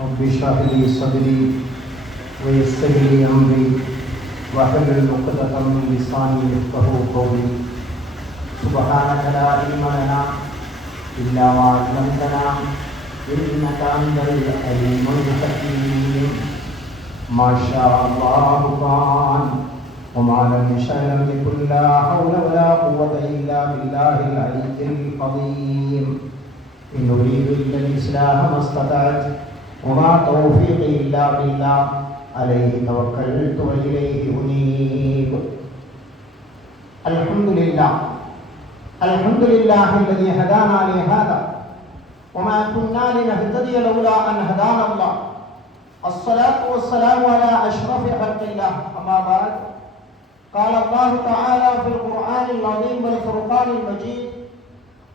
رب اشرح لي صدري ويسر لي أمري واحلل عقدة من لساني يفقهوا قولي سبحانك لا علم لنا إلا ما علمتنا إنك أنت العليم الحكيم ما شاء الله كان وما لم يشأ لم يكن لا حول ولا قوة إلا بالله العلي العظيم إن أريد إلا الإصلاح ما استطعت وما توفيقي إلا بالله عليه توكلت وإليه أنيب. الحمد لله الذي هدانا لهذا وما كنا لنهتدي لولا أن هدانا الله. الصلاة والسلام على أشرف خلق الله. أما بعد، قال الله تعالى في القرآن العظيم والفرقان المجيد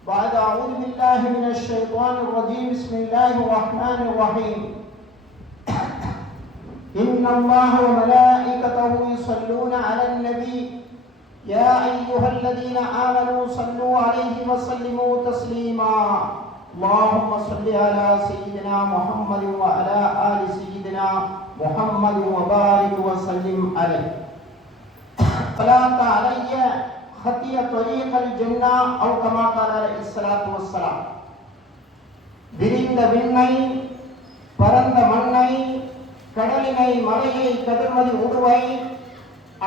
بعد أعوذ بالله من الشيطان الرجيم بسم الله الرحمن الرحيم إن الله وملائكته يصلون على النبي يا أيها الذين آمنوا صلوا عليه وسلموا تسليما اللهم صل على سيدنا محمد وعلى آل سيدنا محمد وبارك وسلم عليه. صلاة علي خطي طريق الجنة أو كما قال عليه الصلاة والسلام. விரிந்த விண்ணை பரந்த மண்ணை கடலினை மலையை கதிர்மதி உருவை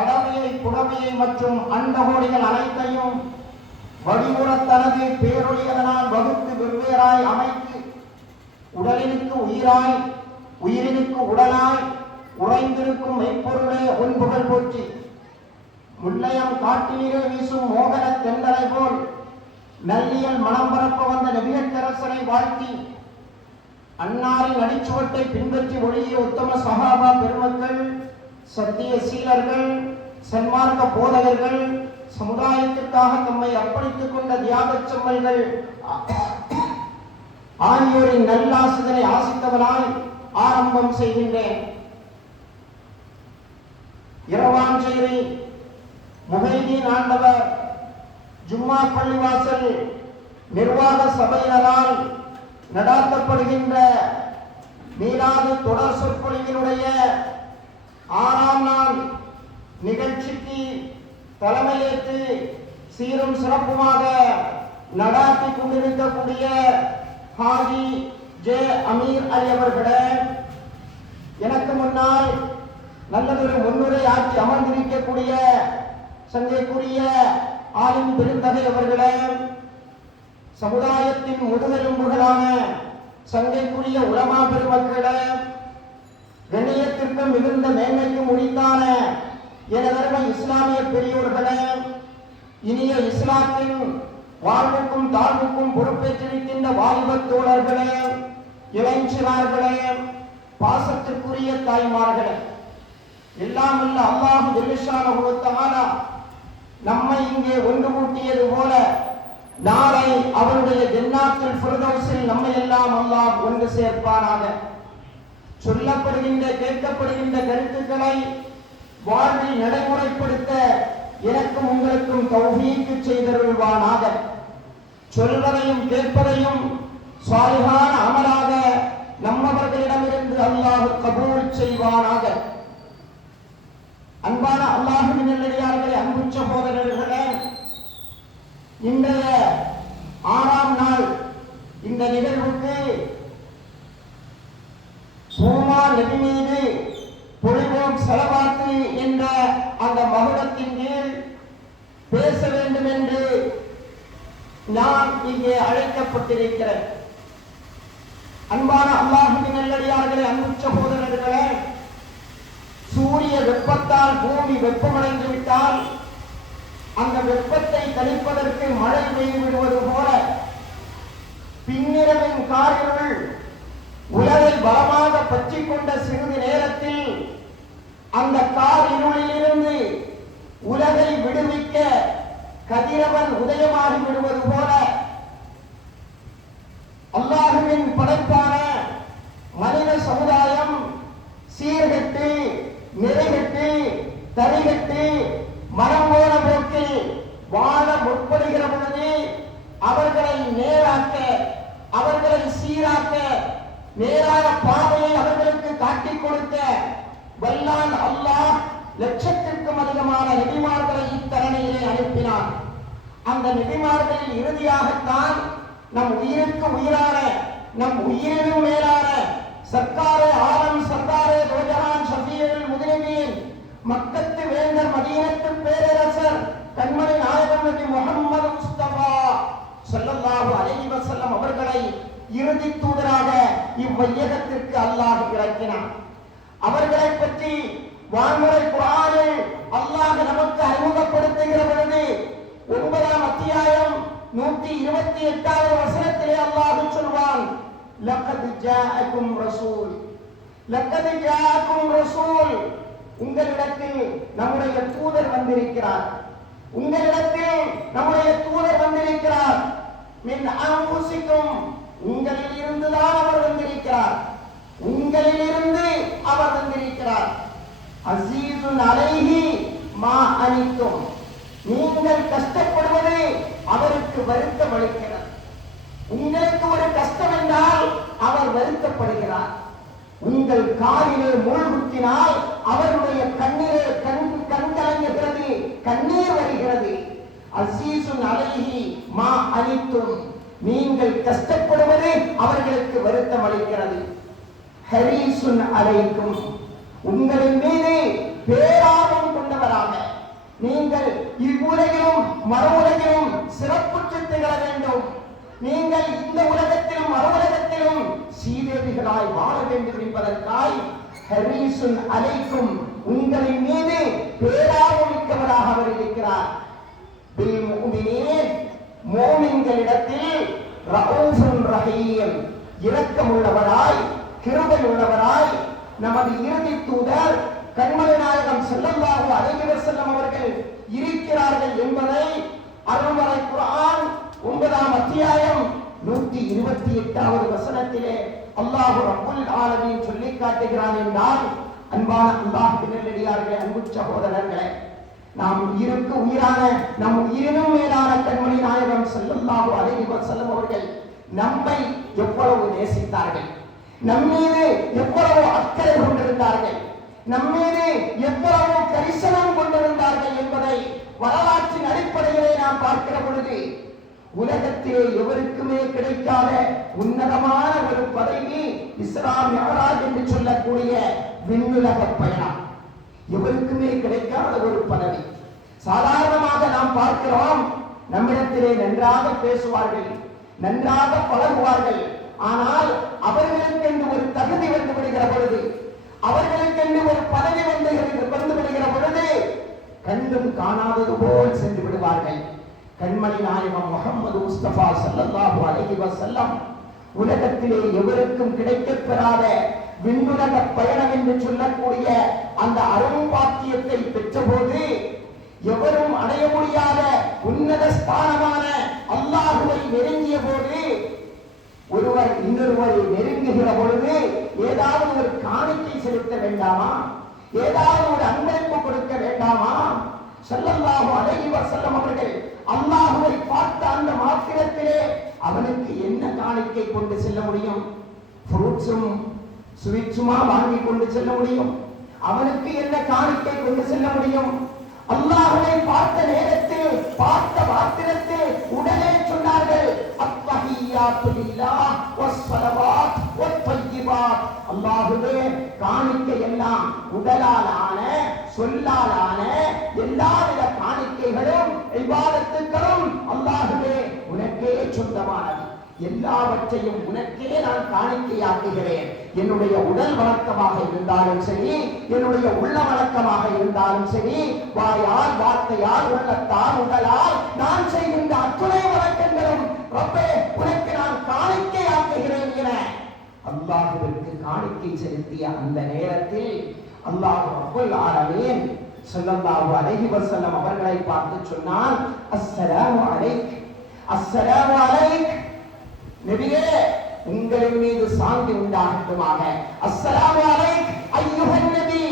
அடமையை புடமையை மற்றும் அண்டகோடிகள் அனைத்தையும் வடிவுறத்தனது பேரொழியதனால் வகுத்து வெவ்வேறாய் அமைத்து உடலினுக்கு உயிராய் உயிரினுக்கு உடலாய் உறைந்திருக்கும் மெய்ப்பொருளே உன் புகழ் போற்றி. முல்லையம் காட்டிலே வீசும் மோகன தென்றலை போல் நல்லியல் மனம் பரப்ப வந்த நபியரசனை வாழ்த்தி அன்னாரின் அடிச்சுவட்டை பின்பற்றி ஒழிய உத்தம சஹாபா பெருமக்கள், சத்திய சீலர்கள், சன்மார்க்க போதகர்கள், சமுதாயத்திற்காக தம்மை அர்ப்பணித்துக் கொண்ட தியாகச் செம்மல்கள் ஆகியோரின் நல்லாசிதனை ஆசித்தவனாய் ஆரம்பம் செய்கின்றேன். இரவாஞ்சேரி முஹைதீன் ஆண்டவர் ஜும்மா பள்ளிவாசல் நிர்வாக சபையினரால் நடாத்தப்படுகின்ற மீலாது தொடர் சொற்பொழிவினுடைய 6ஆம் நாள் நிகழ்ச்சிக்கு தலைமையேற்று சீரும் சிறப்புமாக நடாத்தி கொண்டிருக்கக்கூடிய ஹாஜி ஜே அமீர் அலி அவர்களே, எனக்கு முன்னால் நல்லதொரு முன்னுரை ஆட்சி அமர்ந்திருக்கக்கூடிய சங்கைக்குரிய ஆலிம் பெருந்தகை அவர்களே, சமுதாயத்தின் முதுகெலும்புகளான சங்கைக்குரிய உலமா பெருமக்களே, கண்ணியத்திற்கும் மிகுந்த மேன்மைக்கும் உரித்தான எனதருமை இஸ்லாமிய பெரியோர்களே, இனிய இஸ்லாத்தின் வாழ்வுக்கும் தாழ்வுக்கும் பொறுப்பேற்றிருக்கின்ற வாலிபத் தோழர்களே, இளைஞர்களே, பாசத்திற்குரிய தாய்மார்களே, எல்லாம் அல்ல அல்லாஹ் ஜல்லஷானஹு வ தஆலா நம்மை இங்கே ஒன்று கூட்டியது போல நாளை அவருடைய ஜன்னாத்துல் ஃபிர்தௌஸில் நம்மை எல்லாம் அல்லாஹ் ஒன்று சேர்ப்பானாக. சொல்லப்படுகின்ற கேட்கப்படுகின்ற கருத்துக்களை வாழ்வில் நடைமுறைப்படுத்த எனக்கும் உங்களுக்கும் தௌஃபீக் செய்தருள்வானாக. சொல்வதையும் கேட்பதையும் சாலிஹான அமலாக நம்மவர்களிடமிருந்து அல்லாஹ் கபூல் செய்வானாக. அன்பான அல்லாஹ்வின் நல்லடியார்களே, அன்பு சகோதரர்களே, இன்றைய 6ஆம் நாள் இந்த நிகழ்வுக்கு பூமா நபி மீது பொழிவோம் ஸலவாத்து என்ற அந்த மகுடத்தின் கீழ் பேச வேண்டும் என்று நான் இங்கே அழைக்கப்பட்டிருக்கிறேன். அன்பான அல்லாஹ்வின் நல்லடியார்களே, அன்பு சகோதரர்களே, சூரிய வெப்பத்தால் பூமி வெப்பமடைந்து விட்டால் அந்த வெப்பத்தை தணிப்பதற்கு மழை பெய்து விடுவது போல பின்னிரவின் காரிருள் உலகை பலமாக பற்றிக் கொண்ட சிறிது நேரத்தில் அந்த காரிருளிலிருந்து உலகை விடுவிக்க கதிரவன் உதயமாகி விடுவது போல அல்லாஹ்வின் படைப்பான மனித சமுதாயம் சீர்கெட்டு நிறைகட்டு தரிகட்டு மனம் போன போக்கில் வாழ முற்படுகிற பொழுது அவர்களை நேராக்க, அவர்களை சீராக்க, நேரான பாதையை அவர்களுக்கு காட்டிக் கொடுத்த வல்லான் அல்லாஹ் லட்சத்திற்கும் அதிகமான நபிமார்களை இத்தரணியிலே அனுப்பினார். அந்த நபிமார்களில் இறுதியாகத்தான் நம் உயிருக்கு உயிரான, நம் உயிரினும் மேலான சர்க்காரே ஆலம் சர்தாரே தோஜஹான் ஷஃபீஉல் முத்னிபீன் மக்கத்து வேந்தர் மதீனத்து பேரரசர் கண்மணி நாயகம் நபி முஹம்மது முஸ்தபா ஸல்லல்லாஹு அலைஹி வஸல்லம் அவர்களை இறுதி தூதராக இவ்வையகத்திற்கு அல்லாஹ் இறக்கினார். அவர்களை பற்றி வான்முறை குர்ஆனில் அல்லாஹ் நமக்கு அறிமுகப்படுத்துகிற பொழுது 9ஆம் அத்தியாயம் 128வது வசனத்திலே அல்லாஹ் சொல்வான், லக்கத் ஜாஅக்கும் ரசூல், லக்கத் ஜாஅக்கும் ரசூல், உங்களிடத்தில் நம்முடைய தூதர் வந்திருக்கிறார், உங்களிடத்தில் நம்முடைய தூதர் வந்திருக்கிறார். மின் அன்ஃபுசிக்கும், உங்களில் இருந்துதான் அவர் வந்திருக்கிறார், உங்களில் இருந்து அவர் வந்திருக்கிறார். அஸீஸுன் அலைஹி மா அனித்தும், நீங்கள் கஷ்டப்படுவது அவருக்கு வருத்தம் அளிக்கிறது. உங்களுக்கு ஒரு கஷ்டம் என்றால் அவர் வருத்தப்படுகிறார். உங்கள் காலிலே முள் குத்தினால் அவருடைய கண்ணிலே கண் கலங்குகிறது, கண்ணீர் வருகிறது. அஸீஸுன் அலைஹி மா அனித்தும், நீங்கள் கஷ்டப்படுவது அவர்களுக்கு வருத்தம் அளிக்கிறது. ஹரீசுன் அலைக்கும், உங்களின் மீது பேரார்வம் கொண்டவராக நீங்கள் இவ்வுலகிலும் மறு உலகிலும் சிறப்புற்று திகழ வேண்டும், நீங்கள் இந்த உலகத்திலும் மறு உலகத்திலும் சீதேவிகளாய் வாழ வேண்டும் என்பதற்காய் ஹரீசுன் அலைக்கும், உங்களின் மீது பேரார்வம் மிக்கவராக அவர் இருக்கிறார். பில் முஃமினீன், மோமின்களிடத்தில் ரഊஃபுன் ரஹீம், இரக்கமுள்ளவராய் கிருபையுள்ளவராய் நமது இறுதி தூதர் கண்மணி நாயகம் ஸல்லல்லாஹு அலைஹி வஸல்லம் அவர்கள் இருக்கிறார்கள் என்பதை அருள்மறை குர்ஆன் 9ஆம் அத்தியாயம் 128வது வசனத்திலே அல்லாஹ் ரப்புல் ஆலமீன் சொல்லி காட்டுகிறான் என்றால், அன்பான அல்லாஹ்வின் நல்லடியார்களே, அன்பு சகோதரர்களே, நாம் உயிருக்கு உயிரான, நம் உயிரினும் மேலான கண்மணி நாயகம் ஸல்லல்லாஹு அலைஹி வஸல்லம் அவர்கள் நம்மை எவ்வளவு நேசித்தார்கள், நம்மீது எவ்வளவு அக்கறை கொண்டிருந்தார்கள், நம்மீது எவ்வளவு கரிசனம் கொண்டிருந்தார்கள் என்பதை வரலாற்றின் அடிப்படையிலே நாம் பார்க்கிற பொழுது, உலகத்திலே எவருக்குமே கிடைக்காத உன்னதமான ஒரு பதவி இஸ்ரா மிஅராஜ் என்று சொல்லக்கூடிய விண்ணுலக பயணம். எவருக்குமே கிடைக்காத ஒரு பதவி. சாதாரணமாக நாம் பார்க்கிறோம், நம்மிடத்திலே நன்றாக பேசுவார்கள், நன்றாக பழகுவார்கள். ஆனால் அவர்களுக்கென்று ஒரு தகுதி வந்து விடுகிற பொழுது, அவர்களுக்கென்று ஒரு பதவி வந்து விடுகிற பொழுது கண்டும் காணாதது போல் சென்று விடுவார்கள். கண்மணி நாயகம் முஹம்மது முஸ்தபா ஸல்லல்லாஹு அலைஹி வஸல்லம் உலகத்திலே எவருக்கும் கிடைக்கப் பெறாத விண்ணுலக பயணம் என்று சொல்லக்கூடிய அந்த அரும்பாக்கியத்தை பெற்றபோது, எவரும் அடைய முடியாத உன்னத ஸ்தானமான அல்லாஹுவை நெருங்கிய போது, ஒருவர் இன்னொருவரை நெருங்குகிற பொழுது ஏதாவது ஒரு காணிக்கை செலுத்த வேண்டாமா, ஏதாவது ஒரு அன்பளிப்பு கொடுக்க வேண்டாமா? ஸல்லல்லாஹு அலைஹி வஸல்லம் அவர்கள் அல்லாஹ்வை பார்த்த அந்த மாத்திரத்திலே அவனுக்கு என்ன காணிக்கை கொண்டு செல்ல முடியும்? ஃப்ரூட்ஸும் ஸ்வீட்ஸுமா வாங்கி கொண்டு செல்ல முடியும்? அவனுக்கு என்ன காணிக்கை கொண்டு செல்ல முடியும்? அல்லாஹ்வை பார்த்த நேரத்தில், பார்த்த மாத்திரத்தில் உடனே சொன்னார்கள், அத்தஹிய்யாத்து லில்லாஹ் வஸ்ஸலவாத் வத்தய்யிபாத். அல்லாஹ்வே, காணிக்கை எல்லாம் உடலாலான சொல்லாலான எல்லாவித காணிக்கைகளும் இபாதத்துக்களும் அல்லாஹ்வே உனக்கே சொந்தமானது. எல்லாவற்றையும் உனக்கே நான் காணிக்கையாக்குகிறேன். என்னுடைய உடல் வழக்கமாக இருந்தாலும் சரி, என்னுடைய உள்ள வழக்கமாக இருந்தாலும் சரி, வாயால் வார்த்தையால் உள்ளத்தால் உடலால் நான் செய்கின்ற அத்துணை வழக்கங்களும் ரப்பே உனக்கு நான் காணிக்கையாக்குகிறேன் என அல்லாஹ்விற்கு காணிக்கை செலுத்திய அந்த நேரத்தில் அல்லாஹ் ரப்புல் ஆலமீன் ஸல்லல்லாஹு அலைஹி வஸல்லம் அவர்களை பார்த்து சொன்னான், அஸ்ஸலாமு அலைக், அஸ்ஸலாமு அலைக். நபியே, உங்களின் மீது சாந்தி உண்டாகட்டுமாக. அஸ்ஸலாமு அலைக் அய்யுஹன் நபி,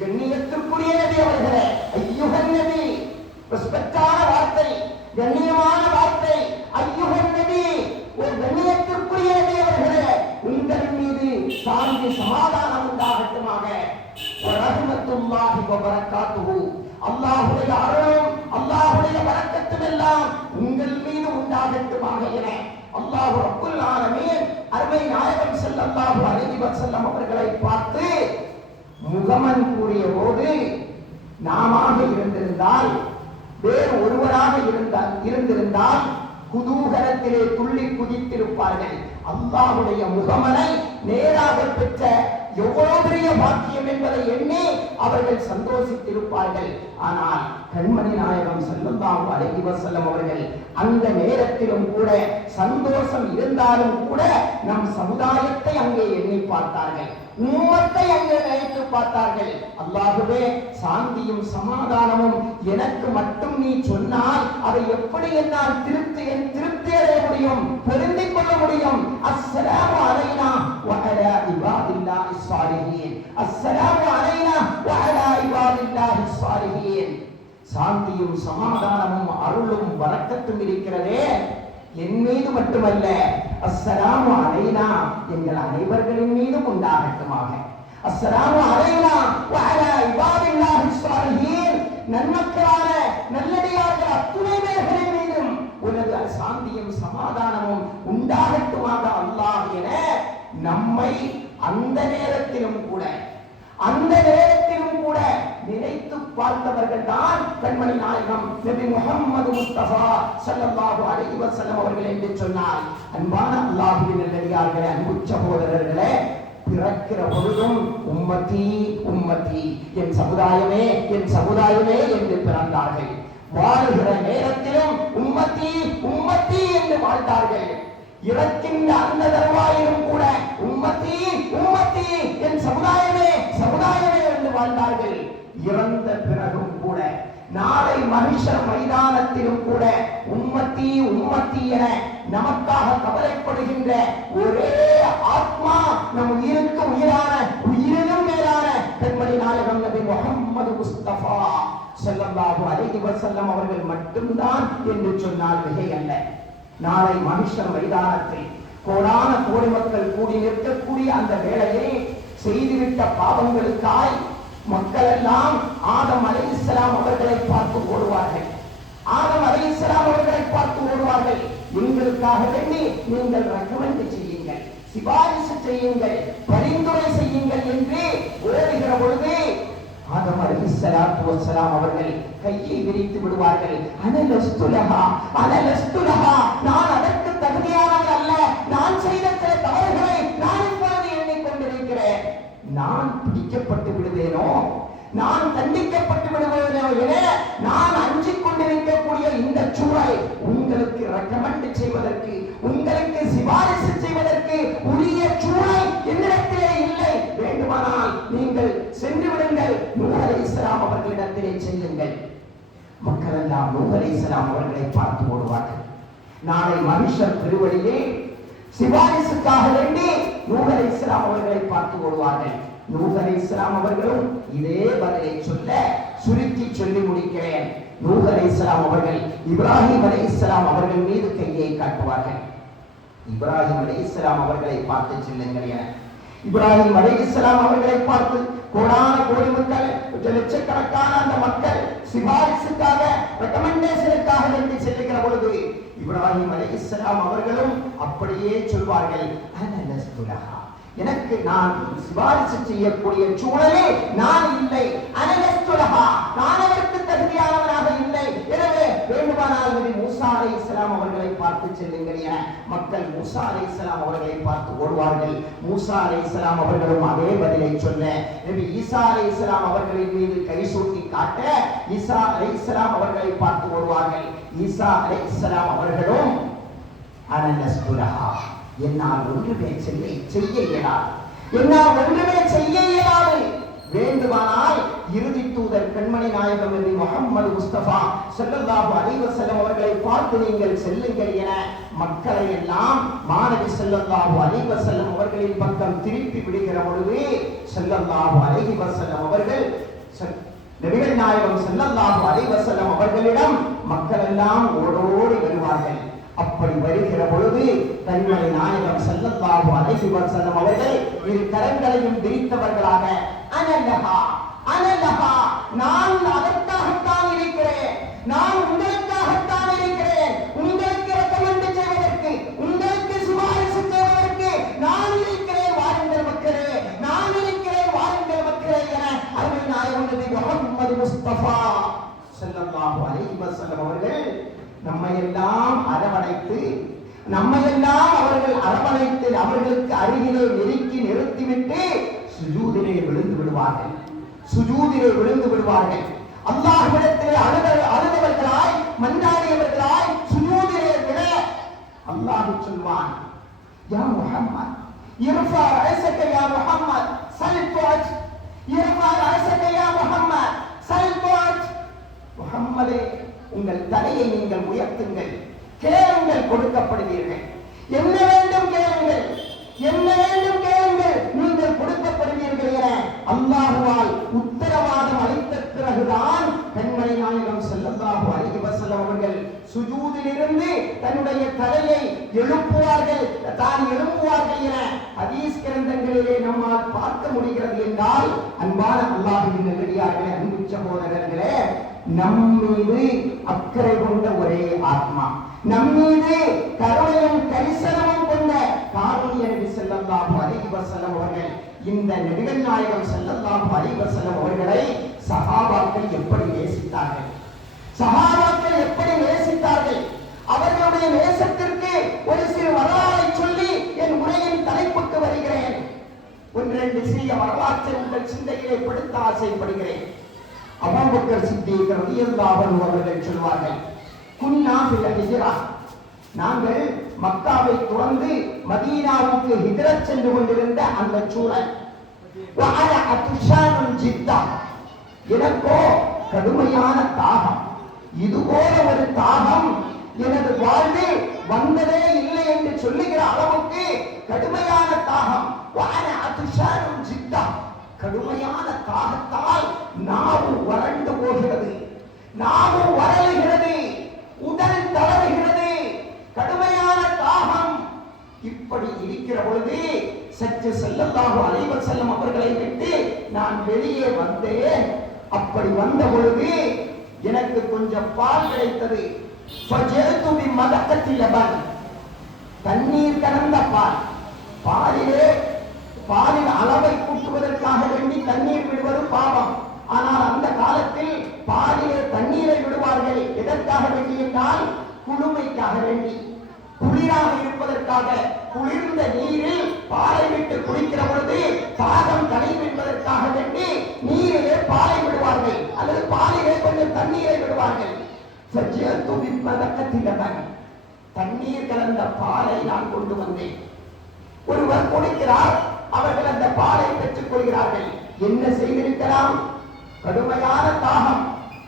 கண்ணியத்திற்குரிய நபி அவர்களே. அய்யுஹன் நபி, ரெஸ்பெக்டான வார்த்தை, கண்ணியமான வார்த்தை. அய்யுஹன் நபி, ஒரு கண்ணியத்திற்குரிய நபி அவர்களே, உங்களின் மீது சாந்தி சமாதானம் உண்டாகட்டுமாக. வரஹ்மத்துல்லாஹி வ பரக்காத்துஹு, அல்லாஹ்வுடைய அருளும் அல்லாஹ்வுடைய பரக்கத்தும் எல்லாம் உங்கள் மீது உண்டாகட்டுமாக என அல்லாஹ் ரப்புல் ஆலமீன் அருமை நாயகம் ஸல்லல்லாஹு அலைஹி வஸல்லம் அவர்களை பார்த்து முகமன் கூறிய போது, நாமாக இருந்திருந்தால், வேறு ஒருவராக இருந்திருந்தால் குதூகலத்திலே துள்ளி குதித்திருப்பார்கள். அல்லாஹ்வுடைய முகமனை நேராக பெற்ற எவ்வளவு பெரிய பாக்கியம் என்பதை எண்ணி அவர்கள் சந்தோஷித்திருப்பார்கள். ஆனால் கண்மணி நாயகம் ஸல்லல்லாஹு அலைஹி வஸல்லம் அவர்கள் அந்த நேரத்திலும் கூட சந்தோஷம் இருந்தாலும் கூட நம் சமுதாயத்தை அங்கே எண்ணி பார்த்தார்கள், உம்மத்தை அங்கே நினைத்து பார்த்தார்கள். அல்லாஹ்வே, சாந்தியும் சமாதானமும் எனக்கு மட்டும் நீ சொன்னால் அதை எப்படி என்னால் திருப்தி அடைய முடியும், பொருந்திக் கொள்ள முடியும்? அஸ்ஸலாமு அலைனா வ அலா இபாதில்லாஹி ஸாலிஹீன், அஸ்ஸலாமு அலைனா வ அலா இபாதில்லாஹி ஸாலிஹீன். சாந்தியும் சமாதானமும் அருளும் வரக்கத்தும் இருக்கிறதே என் மீது மட்டுமல்ல, அஸ்ஸலாமு அலைனா எங்கள் அனைவர்களின் மீதும் உண்டாகட்டுமாக. அஸ்ஸலாமு அலைனா வ அலா இபாதில்லாஹி ஸாலிஹீன், நன்மக்களான நல்லடியார்கள் அத்துணை பேர்களின் மீதும் உனது சாந்தியும் சமாதானமும் உண்டாகட்டுமாக அல்லாஹ் என நம்மை அந்த நேரத்திலும் கூட நினைத்து பார்த்தவர்கள் தான் கண்மணி நாயகம் நபி முஹம்மது முஸ்தபா ஸல்லல்லாஹு அலைஹி வஸல்லம் அவர்கள் என்று சொன்னார். அன்பான அல்லாஹ்வின் நல்லடியார்களே, அன்பு சகோதரர்களே, பிறக்கிற பொழுதும் உம்மதி உம்மதி, என் சமுதாயமே என் சமுதாயமே என்று பிறந்தார்கள். வாழுகிற நேரத்திலும் உம்மதி உம்மதி என்று வாழ்ந்தார்கள். இறக்கின்ற அந்த தருவாயிலும் கூட உம்மதி உம்மதி, என் சமுதாயமே சமுதாயமே என்று வாழ்ந்தார்கள். இறந்த பிறகும் கூட, நாளை மஹ்ஷர் மைதானத்திலும் கூட உம்மத்தி உம்மத்தி என நமக்காக கவலைப்படுகின்ற ஒரே ஆத்மா நம் உயிருக்கு உயிரான, உயிரினும் மேலான கண்மணி நாயகம் நபி முஹம்மது முஸ்தபா ஸல்லல்லாஹு அலைஹி வஸல்லம் அவர்கள் மட்டும்தான் என்று சொன்னால் மிகை அல்ல. நாளை மஹ்ஷர் மைதானத்தில் கோடான கோடி மக்கள் கூடி நிற்கக்கூடிய அந்த வேளையை செய்துவிட்ட பாவங்களுக்காய் மக்கள் எல்லாம் ஆதம் அலைஹிஸ்ஸலாம் அவர்களை பார்த்து ஓடுவார்கள். ஆதம் அலைஹிஸ்ஸலாம் அவர்களை பார்த்து ஓடுவார்கள். எங்களுக்காக வேண்டி நீங்கள் ரெக்கமெண்ட் செய்யுங்கள், சிபாரிசு செய்யுங்கள், பரிந்துரை செய்யுங்கள் என்று ஓடுகிற பொழுது ஆதம் அலைஹிஸ்ஸலாத்து வஸ்ஸலாம் அவர்கள் கையை விரித்து விடுவார்கள். அனலஸ்துலஹா அனலஸ்துலஹா, நான் அதற்கு தகுதியானவர் அல்ல, நான் செய்த சில தவறுகளை நான் இப்பொழுது எண்ணிக்கொண்டிருக்கிறேன், நான் பிடிக்கப்பட்டு விடுவேனோ, நான் தண்டிக்கப்பட்டு விடுவேனோ என நான் அஞ்சிக் கொண்டிருக்கக்கூடிய இந்த சூழலை உங்களுக்கு ரெக்கமெண்ட் செய்வதற்கு, உங்களுக்கு சிபாரிசு செய்வதற்கு உரிய சூழல் என்னிடத்திலே இல்லை. வேண்டுமானால் நீங்கள் சென்று விடுங்கள், நூஹ் அலைஹிஸ்ஸலாம் அவர்களிடத்திலே செல்லுங்கள். மக்கள் எல்லாம் நூஹ் அலைஹிஸ்ஸலாம் அவர்களை பார்த்து ஓடுவார்கள். நாளை மஹ்ஷர் திருவடியில் சிபாரிசுக்காக வேண்டி நூஹ் அலைஹிஸ்ஸலாம் அவர்களை பார்த்து ஓடுவார்கள். நூஹ் அலைஹிஸ்ஸலாம் அவர்களும் இதே பதிலை சொல்ல சுருக்கி சொல்லி முடிக்கிறேன். நூஹ் அலைஹிஸ்ஸலாம் அவர்கள் இப்ராஹிம் அலைஹிஸ்ஸலாம் அவர்கள் மீது கையை காட்டுவார்கள். இப்ராஹிம் அலைஹிஸ்ஸலாம் அவர்களை பார்த்து செல்லுங்கள் என இப்ராஹிம் அலைஹிஸ்ஸலாம் அவர்களை பார்த்து கோடான கோடி மக்கள், லட்சக்கணக்கான அந்த மக்கள் சிபாரிசுக்காக, ரெக்கமெண்டேஷனுக்காக வேண்டி செல்லுகிற பொழுது இப்ராஹிம் அலைஹிஸ்ஸலாம் அவர்களும் அப்படியே சொல்வார்கள், அனலஸ்துலஹா, எனக்கு நான் சிபாரிசு செய்யக்கூடிய சூழலே நான் இல்லை, அனலஸ்துலஹா, நான் அதற்கு தகுதியானவனாக இல்லை. எனவே வேண்டுமானால் நபி மூசா அலைஹிஸ்ஸலாம் அவர்களை பார்த்து செல்லுங்கள் என மக்கள் மூசா அலைஹிஸ்ஸலாம் அவர்களை பார்த்து ஓடுவார்கள். மூசா அலைஹிஸ்ஸலாம் அவர்களும் அதே பதிலை சொன்ன நபி ஈசா அலைஹிஸ்ஸலாம் அவர்களின் மீது கை சூட்டி காட்ட ஈசா அலைஹிஸ்ஸலாம் அவர்களை பார்த்து ஓடுவார்கள். ஈசா அலைஹிஸ்ஸலாம் அவர்களும் அனலஸ்துலஹா, என்னால் ஒன்றுமே செய்ய இயலாது, என்னால் ஒன்றுமே செய்ய இயலாது. வேண்டுமானால் இறுதி தூதர் கண்மணி நாயகம் நபி முஹம்மது முஸ்தபா ஸல்லல்லாஹு அலைஹி வஸல்லம் அவர்களை பார்த்து நீங்கள் செல்லுங்கள் என மக்களை எல்லாம் மாநபி ஸல்லல்லாஹு அலைஹி வஸல்லம் அவர்களின் பக்கம் திருப்பி விடுகிற பொழுது ஸல்லல்லாஹு அலைஹி வஸல்லம் அவர்கள் நபிகள் நாயகம் ஸல்லல்லாஹு அலைஹி வஸல்லம் அவர்களிடம் மக்கள் எல்லாம் ஓடோடி வருவார்கள். அப்படி வருகிற பொழுது கண்மணி நாயகம் ஸல்லல்லாஹு அலைஹி வஸல்லம் அவர்கள் இரு கரங்களையும் விரித்தவர்களாக அனலஹா அனலஹா, நான் அதற்காகத்தான் இருக்கிறேன், நான் உங்களுக்காகத்தான் இருக்கிறேன், உங்களுக்கு ரெக்கமெண்ட் செய்வதற்கு, உங்களுக்கு சிபாரிசு செய்வதற்கு நான் இருக்கிறேன், வாருங்கள் மக்களே, நான் இருக்கிறேன், வாருங்கள் மக்களே என அருமை நாயகம் நபி முஹம்மது முஸ்தபா ஸல்லல்லாஹு அலைஹி வஸல்லம் அவர்கள் நம்மையெல்லாம் அரவணைத்து அவர்களுக்கு அருகிலே நெருக்கி நிறுத்திவிட்டு சுஜூதிலே விழுந்து விடுவார்கள். அல்லாஹ்விடத்திலே அழுதவர்களாய் மன்றாடியவர்களாய் சுஜூதிலே விட அல்லாஹ் சொல்வான், யா முஹம்மத் இர்ஃபா ரஅஸக யா முஹம்மத் ஸல் துஅத், இர்ஃபா ரஅஸக யா முஹம்மத் ஸல் துஅத். முஹம்மதே, உங்கள் தலையை நீங்கள் உயர்த்துங்கள், கேளுங்கள், கொடுக்கப்படுவீர்கள். என்ன வேண்டும் கேளுங்கள், என்ன வேண்டும் கேளுங்கள், நீங்கள் கொடுக்கப்படுவீர்கள் என அல்லாஹ்வால் உத்தரவாதம் அளித்த பிறகுதான் கண்மணி நாயகம் ஸல்லல்லாஹு அலைஹி வஸல்லம் அவர்கள் சுஜூதிலிருந்து தன்னுடைய தலையை எழுப்புவார்கள் என ஹதீஸ் கிரந்தங்களிலே நம்மால் பார்க்க முடிகிறது. என்றால் அன்பான அல்லாஹ்வின் நல்லடியார்களே, அன்பு சகோதரர்களே, நம்மீது அக்கறை கொண்ட ஒரே ஆத்மா, நம்மீது கருணையும் கரிசனமும் கொண்ட காருண்ய நபி ஸல்லல்லாஹு அலைஹி வஸல்லம் அவர்கள், இந்த நபிகள் நாயகம் ஸல்லல்லாஹு அலைஹி வஸல்லம் அவர்களை சஹாபாக்கள் எப்படி நேசித்தார்கள், அவர்களுடைய நேசத்திற்கு ஒரு சிறு வரலாறை சொல்லி என் உரையின் தலைப்புக்கு வருகிறேன். ஒன்று சிறிய வரலாற்றை உங்கள் சிந்தையிலே படுத்த ஆசைப்படுகிறேன். அபூபக்கர் சித்தீக் ரலியல்லாஹு அன்ஹு அவர்கள் சொல்வார்கள், குன்னா ஃபில் ஹிஜ்ரா, நாங்கள் மக்காவை துறந்து மதீனாவுக்கு ஹிஜ்ரத் சென்று கொண்டிருந்த அந்த சூழல், வஅன அத்ஷானுன் ஜித்தா, எனக்கோ கடுமையான தாகம், இதுபோல ஒரு தாகம் எனது வாழ்வில் வந்ததே இல்லை என்று சொல்லுகிற அளவுக்கு கடுமையான தாகம். வஅன அத்ஷானுன் ஜித்தா, கடுமையான தாகத்தால் நாவு வறண்டு போகிறது, நாவு வறளுகிறது, உடல் தளர்கிறது, கடுமையான தாகம். இப்படி இருக்கிற பொழுது சற்று ஸல்லல்லாஹு அலைஹி வஸல்லம் அவர்களை விட்டு நான் வெளியே வந்தேன். அப்படி வந்த பொழுது எனக்கு கொஞ்சம் பால் கிடைத்தது. ஃபஜஅது பிமதகத்தி லபன், தண்ணீர் கலந்த பால். பாலின் அளவை கூட்டுவதற்காக வேண்டி தண்ணீர் விடுவது பாவம். ஆனால் அந்த காலத்தில் பாலிலே தண்ணீரை விடுவார்கள். எதற்காக வேண்டி என்றால் குளுமைக்காக வேண்டி, குளிராக இருப்பதற்காக. குளிர்ந்த நீரில் பாலை விட்டு குடிக்கிற பொழுது தாகம் தணியும் என்பதற்காக வேண்டி நீரிலே பாலை விடுவார்கள், அல்லது பாலிலே கொஞ்சம் தண்ணீரை விடுவார்கள். தண்ணீர் கலந்த பாலை நான் கொண்டு வந்தேன். ஒருவர் கொடுக்கிறார், அவர்கள் அந்த பாலை பெற்றுக் கொள்கிறார்கள். என்ன செய்திருக்கலாம்? கடுமையான தாகம்.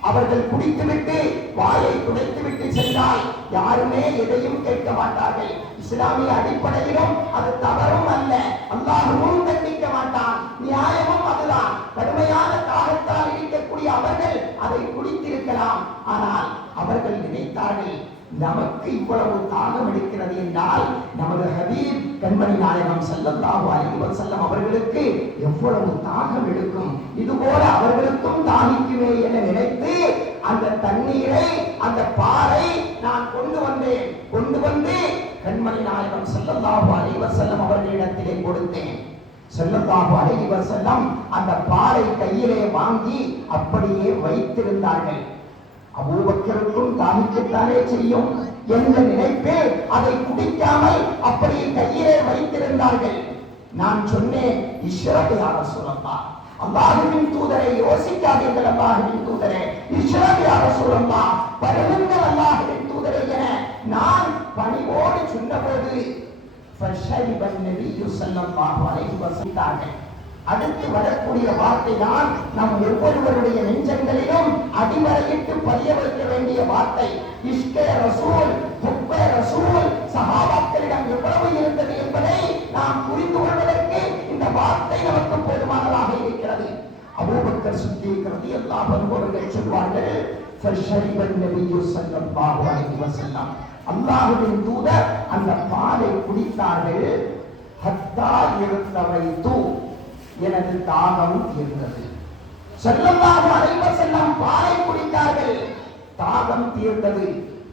அவர்கள் குடித்துவிட்டு வாயை துடைத்துவிட்டு சென்றால் யாருமே எதையும் கேட்க மாட்டார்கள். இஸ்லாமிய அடிப்படையிலும் அது தவறும் அல்ல, அல்லாஹ்வும் தண்டிக்க மாட்டான், நியாயமும் அதுதான். கடுமையான தாகத்தால் இருக்கக்கூடிய அவர்கள் அதை குடித்திருக்கலாம். ஆனால் அவர்கள் நினைத்தார்கள், நமக்கு இவ்வளவு தாகம் எடுக்கிறது என்றால் நமது ஹபீப் கண்மணி நாயகம் ஸல்லல்லாஹு அலைஹி வஸல்லம் அவர்களுக்கு எவ்வளவு தாகம் எடுக்கும், இதுபோல அவர்களுக்கும் தாகிக்குமே என நினைத்து அந்த தண்ணீரை, அந்த பாலை நான் கொண்டு வந்து கண்மணி நாயகம் ஸல்லல்லாஹு அலைஹி வஸல்லம் அவர்களிடத்திலே கொடுத்தேன். ஸல்லல்லாஹு அலைஹி வஸல்லம் அந்த பாலை கையிலே வாங்கி அப்படியே வைத்திருந்தார்கள். அபூபக்கருக்கும் தாகிக்கத்தானே செய்யும் என்ற நினைப்பில் அதை குடிக்காமல் அப்படி கையிலே வைத்திருந்தார்கள். நான் சொன்னேன், இஷ்ரப் யா ரசூலல்லாஹ், அல்லாஹ்வின் தூதரை யோசிக்காதீர்கள், அல்லாஹ்வின் தூதரே, இஷ்ரப் யா ரசூலல்லாஹ், பருகுங்கள் அல்லாஹ்வின் தூதரை என நான் பணிவோடு சொன்னபோது ஃபஷரிபன் நபியு ஸல்லல்லாஹு அலைஹி வஸல்லம். அடுத்து வரக்கூடிய வார்த்தை தான் நம் ஒவ்வொருவருடைய நெஞ்சங்களிலும் அடிவரையிட்டு பதிய வைக்க வேண்டிய வார்த்தை. இஷ்கே ரசூல், ஹுப்பே ரசூல் சஹாபாக்களிடம் எவ்வளவு இருந்தது என்பதை நாம் புரிந்து கொள்வதற்கு இந்த வார்த்தை நமக்கு போதுமானதாக இருக்கிறது. அபூபக்கர் சித்தீக் ரலியல்லாஹு அன்ஹு அவர்கள் சொல்வார்கள், ஃபஷரிபன் நபியு ஸல்லல்லாஹு அலைஹி வஸல்லம், அல்லாஹ்வின் தூதர் அந்த பாலை குடித்தார்கள். ஹத்தா இருத்தவைத்து, எனது தாகம் தீர்ந்தது. ஸல்லல்லாஹு அலைஹி வஸல்லம் பாலை குடித்தார்கள், தாகம் தீர்ந்தது.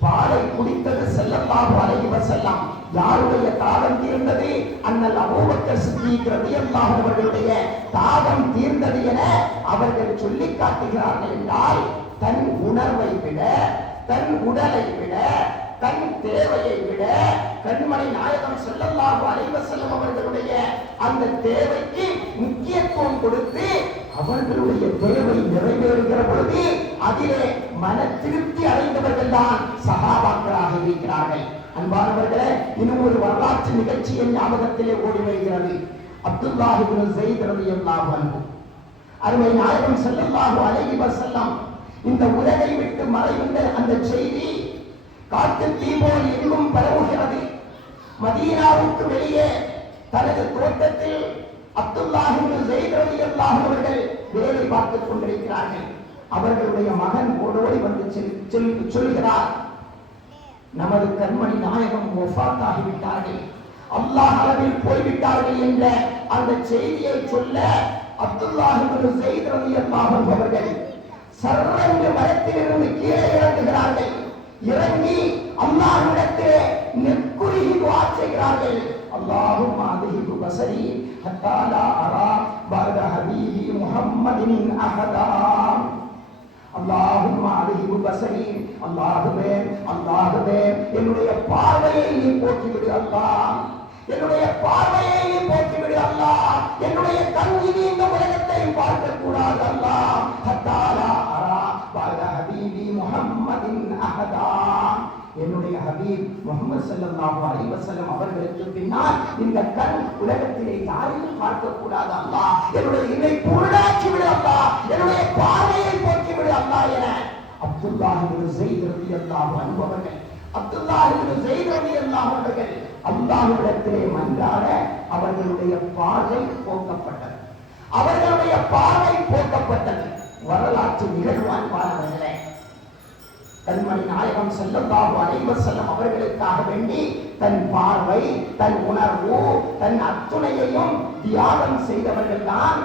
பாலை குடித்தது ஸல்லல்லாஹு அலைஹி வஸல்லம். யாருடைய தாகம் தீர்ந்தது? அண்ணல் அபூபக்கர் சித்திக் ரலியல்லாஹு அன்ஹு அவர்களுடைய தாகம் தீர்ந்தது என அவர்கள் சொல்லி காட்டுகிறார்கள். என்றால் தன் உணர்வை விட, தன் உடலை விட, தன் தேவையை விட கண்மணி நாயகம் ஸல்லல்லாஹு அலைஹி வஸல்லம் அவர்களுடைய அந்த தேவைக்கு முக்கியத்துவம் கொடுத்து அவர்களுடைய தேவை நிறைவேறுகிற பொழுது அதிலே மன திருப்தி அடைந்தவர்கள் தான் சஹாபாக்களாக இருக்கிறார்கள். அன்பானவர்களே, இன்னும் ஒரு வரலாற்று நிகழ்ச்சியின் ஞாபகத்திலே ஓடி வருகிறது. அப்துல்லாஹ் இப்னு ஸைத் ரலியல்லாஹு அன்ஹு, அருமை நாயகம் ஸல்லல்லாஹு அலைஹி வஸல்லம் இந்த உலகை விட்டு மறைந்த அந்த செய்தி காட்டு தீ போல் எங்கும் பரவுகிறது. மதீனாவுக்கு வெளியே தனது தோட்டத்தில் அப்துல்லாஹ் இப்னு ஸைத் ரலியல்லாஹு அன்ஹு அவர்கள் வேலை பார்த்துக் கொண்டிருக்கிறார்கள். அவர்களுடைய மகன் ஓடோடி வந்து சொல்கிறார், நமது கண்மணி நாயகம் வஃபாத் ஆகிவிட்டார்கள், அல்லாஹ் அளவில் போய்விட்டார்கள் என்ற அந்த செய்தியை சொல்ல அப்துல்லாஹ் இப்னு ஸைத் ரலியல்லாஹு அன்ஹு அவர்கள் சர்வங்க மரத்திலிருந்து கீழே இறங்குகிறார்கள். இறங்கி அல்லாஹ்விடத்திலே நெக்குருகி துஆ செய்கிறார்கள். அல்லாஹும்ம அத்ஹிப் பஸரி ஹத்தா லா அரா பஅத ஹபீபி முஹம்மதின் அஹதா. அல்லாஹும்ம அத்ஹிப் பஸரி, அல்லாஹ்வே அல்லாஹ்வே என்னுடைய பார்வையை நீ போக்கிவிடு அல்லாஹ், என்னுடைய பார்வையை நீ போக்கிவிடு அல்லாஹ், என்னுடைய கண் இனி இந்த உலகத்தை பார்க்க கூடாது அல்லாஹ். ஹத்தா லா அரா பஅத ஹபீபி முஹம்மதின் அஹதா, என்னுடைய ஹபீப் முஹம்மது ஸல்லல்லாஹு அலைஹி வஸல்லம் அவர்களுக்கு பின்னால் இந்த கண் உலகத்திலே யாரையும் பார்க்க கூடாது அல்லாஹ், என்னுடைய இதை பூர்ணாக்கி விடு அல்லாஹ், என்னுடைய பார்வையை போக்கி விடு அல்லாஹ் என அப்துல்லாஹ் இப்னு ஸைத் ரலியல்லாஹு அன்ஹு அவர்கள், அப்துல்லாஹ் இப்னு ஸைத் ரலியல்லாஹு அன்ஹு அவர்கள் அல்லாஹ்விடத்திலே மன்றாட அவர்களுடைய பார்வை போக்கப்பட்டது. அவர்களுடைய பார்வை போக்கப்பட்டது. வரலாற்று நிகழ்வான்பாளர்களே, கண்மணி நாயகம் ஸல்லல்லாஹு அலைஹி வஸல்லம் அவர்களுக்காக வேண்டி தன் பார்வை, தன் உணர்வு, தன் அத்துணையையும் தியாகம் செய்தவர்கள் தான்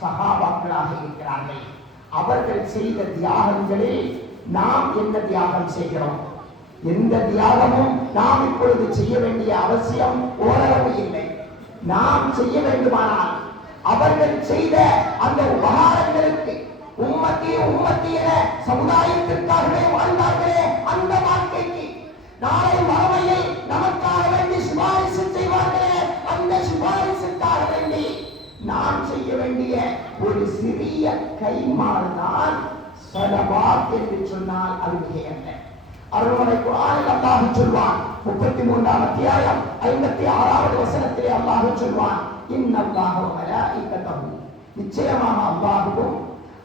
சஹாபாக்களாக இருக்கிறார்கள். அவர்கள் செய்த தியாகங்களில் நாம் என்ன தியாகம் செய்கிறோம்? எந்த தியாகமும் நாம் இப்பொழுது செய்ய வேண்டிய அவசியம் ஓரளவு இல்லை. நாம் செய்ய வேண்டுமானால் அவர்கள் செய்த அந்த உபகாரங்களுக்கு உம்மத்தி உம்மத்தி என சமுதாயத்திற்காகவே வாழ்ந்தார்களே, அந்த வாழ்க்கைக்கு நாளை மறுமையில் நமக்காக வேண்டி சிபாரிசு செய்வார்களே, அந்த சிபாரிசுக்காக வேண்டி நாம் செய்ய வேண்டிய ஒரு சிறிய கைமாறு தான் ஸலவாத் என்று சொன்னால் அது மிகையல்ல. அருள்மறை குர்ஆனில் அல்லாஹ் சொல்வான், 33ஆம் அத்தியாயம் 56வது வசனத்திலே அல்லாஹ் சொல்வான், இன்னல்லாஹ வ மலாயிகத்தஹு, நிச்சயமாக அல்லாஹ்வும்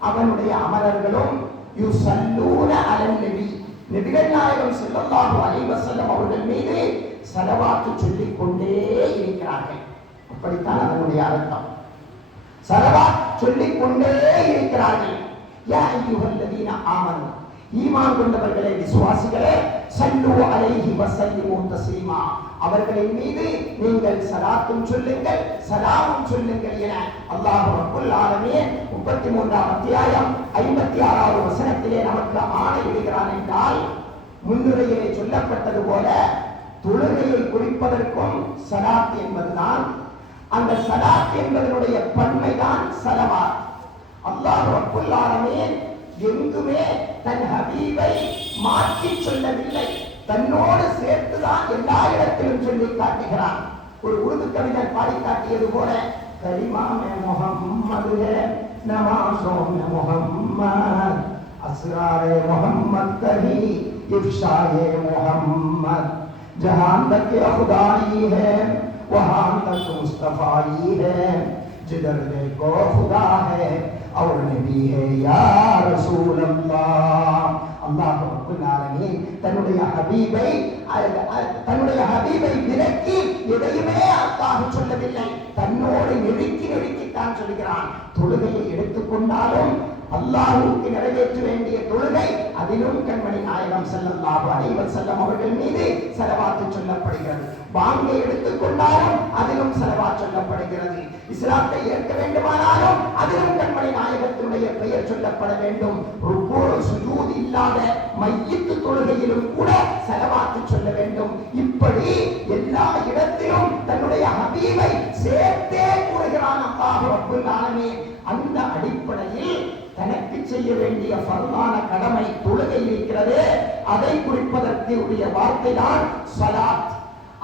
அவனுடைய அமரர்களும் யுஸல்லூன அலன் நபி, நபிகள் நாயகம் ஸல்லல்லாஹு அலைஹி வஸல்லம் அவர்கள் மீது ஸலவாத் சொல்லிக் கொண்டே இருக்கிறார்கள். அப்படித்தான் அதனுடைய அர்த்தம். ஸலவாத் சொல்லிக் கொண்டே இருக்கிறார்கள். யா அய்யுஹல்லதீன ஆமனு, ஈமான் கொண்டவர்களே, விசுவாசிகளே, ஸல்லு அலைஹி வஸல்லிமு தஸ்லீமா, அவர்களின் மீது நீங்கள் ஸலாத்தும் சொல்லுங்கள், ஸலாமும் சொல்லுங்கள் என அல்லாஹ் ரப்புல் ஆலமீன் 33ஆம் அத்தியாயம் 56வது வசனத்திலே நமக்கு ஆணையிடுகிறான். என்றால் முன்னுரையிலே சொல்லப்பட்டது போல தொழுகையை குறிப்பதற்கும் ஸலாத் என்பதுதான், அந்த ஸலாத் என்பதனுடைய பன்மைதான் ஸலவாத். அல்லாஹ் ரப்புல் ஆலமீன் எங்குமே தன் ஹபீபை மாற்றி சொல்லவில்லை, தன்னோடு சேர்த்துதான் எல்லா இடத்திலும் சொல்லி காட்டுகிறான். ஒரு உருது கவிஞர் பாடி காட்டியது போல, கலிமா மே முஹம்மது ஹே, நமாஸோ மே முஹம்மத், அஸ்ராரே முஹம்மத் கஹி, இஃஷாயே முஹம்மத், ஜஹான் தக் खुदाई है वहां तक मुस्तफाई है, जिधर देखो खुदा है और नबी है या रसूल अल्लाह. அல்லாஹ் ரப்பல் ஆலமீன் தன்னுடைய ஹபீபை விலக்கி எதையுமே அல்லாஹ் சொல்லவில்லை, தன்னோடு நெருக்கி நெருக்கித்தான் சொல்கிறான். தொழுகையை எடுத்துக்கொண்டாலும் அல்லாஹ்வுக்கு நிறைவேற்ற வேண்டிய தொழுகை, அதிலும் கண்மணி நாயகம் ஸல்லல்லாஹு அலைஹி வஸல்லம் அவர்கள் மீது ஸலவாத்து சொல்லப்படுகிறது. பாங்கை எடுத்துக்கொண்டாலும் அதிலும் ஸலவாத் சொல்லப்படுகிறது. இஸ்லாத்தை ஏற்க வேண்டுமானாலும் அதிலும் கண்மணி நாயகத்தினுடைய பெயர் சொல்லப்பட வேண்டும். ருக்கு சுஜூத் இல்லாத மையத்து தொழுகையிலும் கூட ஸலவாத்து சொல்ல வேண்டும். இப்படி எல்லா இடத்திலும் தன்னுடைய ஹபீபை சேர்த்தே கூறுகிறான் அல்லாஹ் ரப்பல் ஆலமீன். அந்த அடிப்படையில் தனக்கு செய்ய வேண்டிய ஃபர்தான கடமை தொழுகை இருக்கிறது. அதை குறிப்பதற்கு உரிய வார்த்தை தான் ஸலாத்.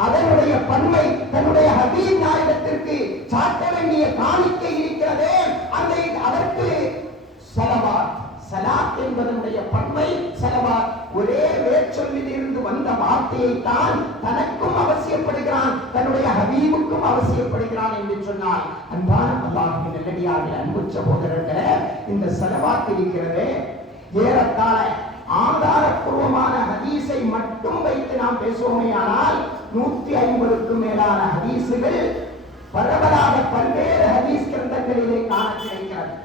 அதனுடைய பன்மை தன்னுடைய ஹபீப் நாயகத்திற்கு சாட்ட வேண்டிய காணிக்கை இருக்கிறது. அதற்கு ஸலவாத். ஸலாத் என்பதனுடைய பன்மை ஸலவாத். ஒரே வேர்ச்சொல்லில் இருந்து வந்த வார்த்தையை தான் தனக்கும் அவசியப்படுகிறான், தன்னுடைய ஹபீபுக்கும் அவசியப்படுகிறான் என்று சொன்னால், அன்பான அல்லாஹ்வின் நல்லடியார்களே, அன்பு சகோதரர்களே, இந்த ஸலவாத் இருக்கிறது ஏறத்தாழ ஆதாரப்பூர்வமான ஹதீஸை மட்டும் வைத்து நாம் பேசுவோமேயானால் 150க்கும் மேலான ஹதீஸுகள் பரவலாக பல்வேறு ஹதீஸ் கிரந்தங்களிலே காண கிடைக்கிறது.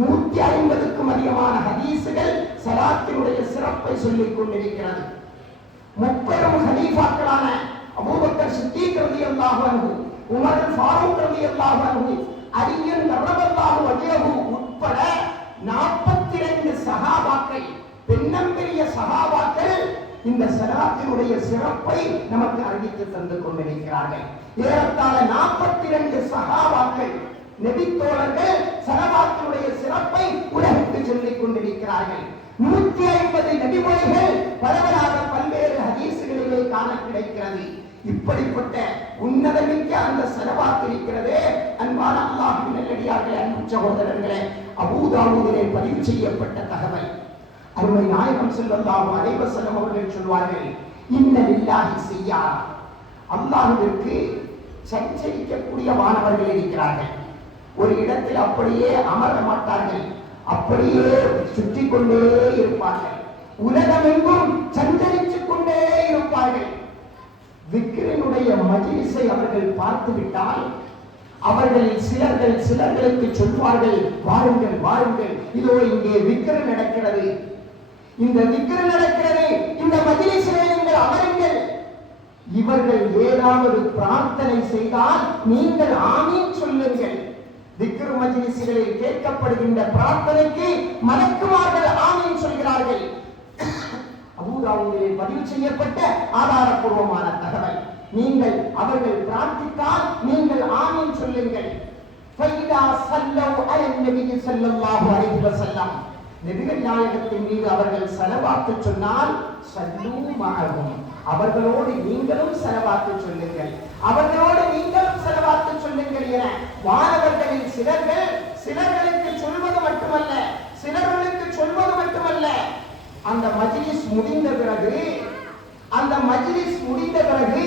150க்கும் அதிகமான ஹதீஸுகள் ஸலாத்தினுடைய சிறப்பை சொல்லிக் கொண்டிருக்கிறது. முப்பெரும் கலீஃபாக்களான அபூபக்கர் சித்தீக் ரலியல்லாஹு அன்ஹு, உமர் ஃபாரூக் ரலியல்லாஹு அன்ஹு, அலி ரலியல்லாஹு அன்ஹு உட்பட 42 சஹாபாக்கள், பெண்ணம்பெரிய சஹாபாக்கள் இந்த ஸலாத்தினுடைய சிறப்பை நமக்கு அறிவித்து தந்து கொண்டிருக்கிறார்கள். ஏறத்தாழ 42 சஹாபாக்கள் நபி தோழர்கள் ஸலவாத்தினுடைய சிறப்பை உலகுக்கு சொல்லிக் கொண்டிருக்கிறார்கள். 150 நபிமொழிகள் பரவலாக பல்வேறு ஹதீஸுகளிலே காண கிடைக்கிறது. இப்படிப்பட்ட உன்னதமிக்க அந்த ஸலவாத் இருக்கிறது. அன்பான அல்லாஹ்வின் நல்லடியார்களே, அன்பு சகோதரர்களே, அபூ தாவூதிலே பதிவு செய்யப்பட்ட தகவல். அருமை நாயகம் ஸல்லல்லாஹு அலைஹி வஸல்லம் அவர்கள் சொல்வார்கள், இன்ன லில்லாஹி ஸிய்யாரா, அல்லாஹ்விற்கு சஞ்சரிக்கக்கூடிய வானவர்கள் இருக்கிறார்கள். ஒரு இடத்தில் அப்படியே அமர மாட்டார்கள், அப்படியே சுற்றி கொண்டே இருப்பார்கள், உலகமெங்கும் சஞ்சரித்துக் கொண்டே இருப்பார்கள். விக்ரினுடைய மஜ்லிஸை அவர்கள் பார்த்து விட்டால் அவர்களில் சிலர்களுக்கு சொல்வார்கள், வாருங்கள் வாருங்கள், இதோ இங்கே விக்ரு நடக்கிறது, இந்த விக்ரு நடக்கிறது, இந்த மஜ்லிஸிலே நீங்கள் அமருங்கள். இவர்கள் ஏதாவது பிரார்த்தனை செய்தால் நீங்கள் ஆமீன் சொல்லுங்கள். விக்ரு மஜ்லிஸ்களில் கேட்கப்படுகின்ற பிரார்த்தனைக்கு மலக்குமார்கள் ஆமீன் சொல்கிறார்கள். அபூ தாவூதிலே பதிவு செய்யப்பட்ட ஆதாரப்பூர்வமான தகவல். நீங்கள் அவர்கள் பிரார்த்தித்தால் நீங்கள் ஆமீன் சொல்லுங்கள். ஃபைதா ஸல்லல்லாஹு அலைஹி நபி ஸல்லல்லாஹு அலைஹி வஸல்லம், நபிகள் நாயகத்தின் மீது அவர்கள் ஸலவாத்து சொன்னால் ஸல்லூ மஅஹும், அவர்களோடு நீங்களும் ஸலவாத்து சொல்லுங்கள், அவர்களோடு நீங்களும் ஸலவாத்து சொல்லுங்கள் என வானவர்களில் சிலர்களுக்கு சொல்வது மட்டுமல்ல, அந்த மஜ்லிஸ் முடிந்த பிறகு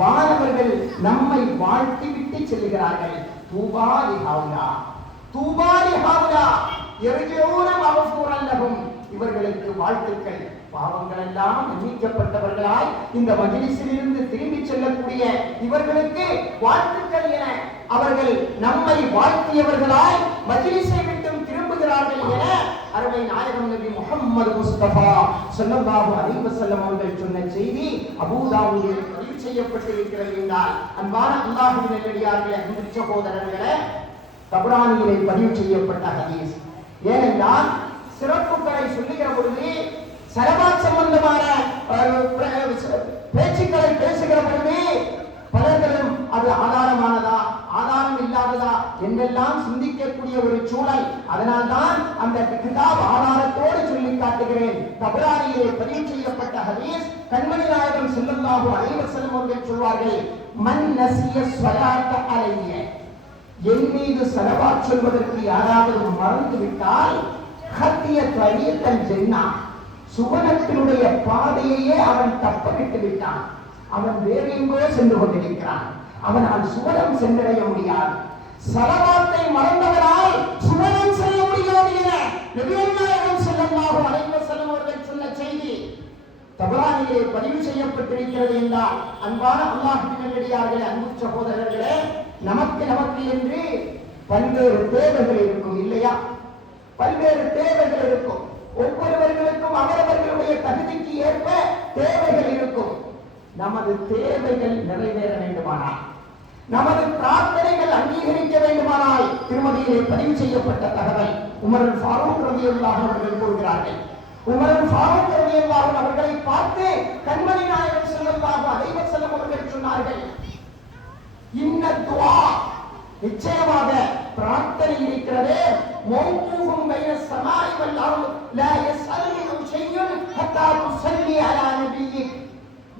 வானவர்கள் நம்மை வாழ்த்திவிட்டு செல்கிறார்கள். தூபா லிஹாவுலா, தூபா லிஹாவுலா யர்ஜூன மஃபூரன் லஹும், இவர்களுக்கு வாழ்த்துக்கள், பாவங்கள் எல்லாம் மன்னிக்கப்பட்டவர்களாய் இந்த மஜ்லிஸில் இருந்து திரும்பி செல்லக்கூடிய இவர்களுக்கு வாழ்த்துக்கள் என அவர்கள் நம்மை வாழ்த்தியவர்களாய் மஜ்லிஸை விட்டு திரும்புகிறார்கள் என அருமை நாயகம் நபி முஹம்மது முஸ்தபா ஸல்லல்லாஹு அலைஹி வஸல்லம் அவர்கள் சொன்ன செய்தி அபூ தாவூதில் பதிவு செய்யப்பட்டிருக்கிறது என்றால், அன்பான அல்லாஹ்வின் நல்லடியார்களே, அன்பு சகோதரர்களே, தபரானியிலே பதிவு செய்யப்பட்ட ஹதீஸ். ஏனென்றால் சிறப்புகளை சொல்லுகிற பொழுது, ஸலவாத் சம்பந்தமான பேச்சுக்களை பேசுகிற பொழுது பலர்களும் அது ஆதாரமானதா ஆதாரம் இல்லாததா என்றெல்லாம் சிந்திக்கக்கூடிய ஒரு சூழல். அதனால்தான் அந்த கிதாப் ஆதாரத்தோடு சொல்லி காட்டுகிறேன். தபரானியிலே பதிவு செய்யப்பட்ட ஹதீஸ், கண்மணி நாயகம் ஸல்லல்லாஹு அலைஹி வஸல்லம் அவர்கள் சொல்வார்கள், மன் நஸிய ஸலாத்த அலைய, என் மீது ஸலவாத் சொல்வதற்கு யாராவது மறந்து விட்டால், ஹத்திய தரீகல் ஜன்னah, சுவனத்தினுடைய பாதையையே அவன் தப்பவிட்டு விட்டான், அவன் வேறு எங்கோ சென்று கொண்டிருக்கிறான், அவனால் சுவனம் சென்றடைய முடியாது. ஸலவாத்தை மறந்தவனால் சுவனம் செல்ல முடியாது என நபிகள் நாயகம் ஸல்லல்லாஹு அலைஹி வஸல்லம் அவர்கள் சொன்ன செய்தி தபரானியிலே பதிவு செய்யப்பட்டிருக்கிறது என்றால், அன்பான அல்லாஹ்வின் நல்லடியார்களே, அன்பு சகோதரர்களே, நமக்கு என்று பல்வேறு தேவைகள் இருக்கும் இல்லையா? பல்வேறு தேவைகள் இருக்கும். ஒவ்வொருவர்களுக்கும் அவரவர்களுடைய தகுதிக்கு ஏற்ப தேவைகள் இருக்கும். நமது தேவைகள் நிறைவேற வேண்டுமானால், நமது பிரார்த்தனைகள் அங்கீகரிக்க வேண்டுமானால், திருமதியிலே பதிவு செய்யப்பட்ட தகவல் உமர் ஃபாரூக் ரலியல்லாஹு அவர்கள் கூறுகிறார்கள். உமர் ஃபாரூக் ரலியல்லாஹு அவர்களை பார்த்து கண்மணி நாயகம் ஸல்லல்லாஹு அலைஹி வஸல்லம் அவர்கள் சொன்னார்கள், இன்ன துஆ, நிச்சயமாக பிரார்த்தனை இருக்கிறதே, மௌகூஃபும் பைன ஸமாஇ வல் அர்த் லா யஸ்அலுனு ஷையுன் ஹத்தா துஸல்லி அலா நபியிக்.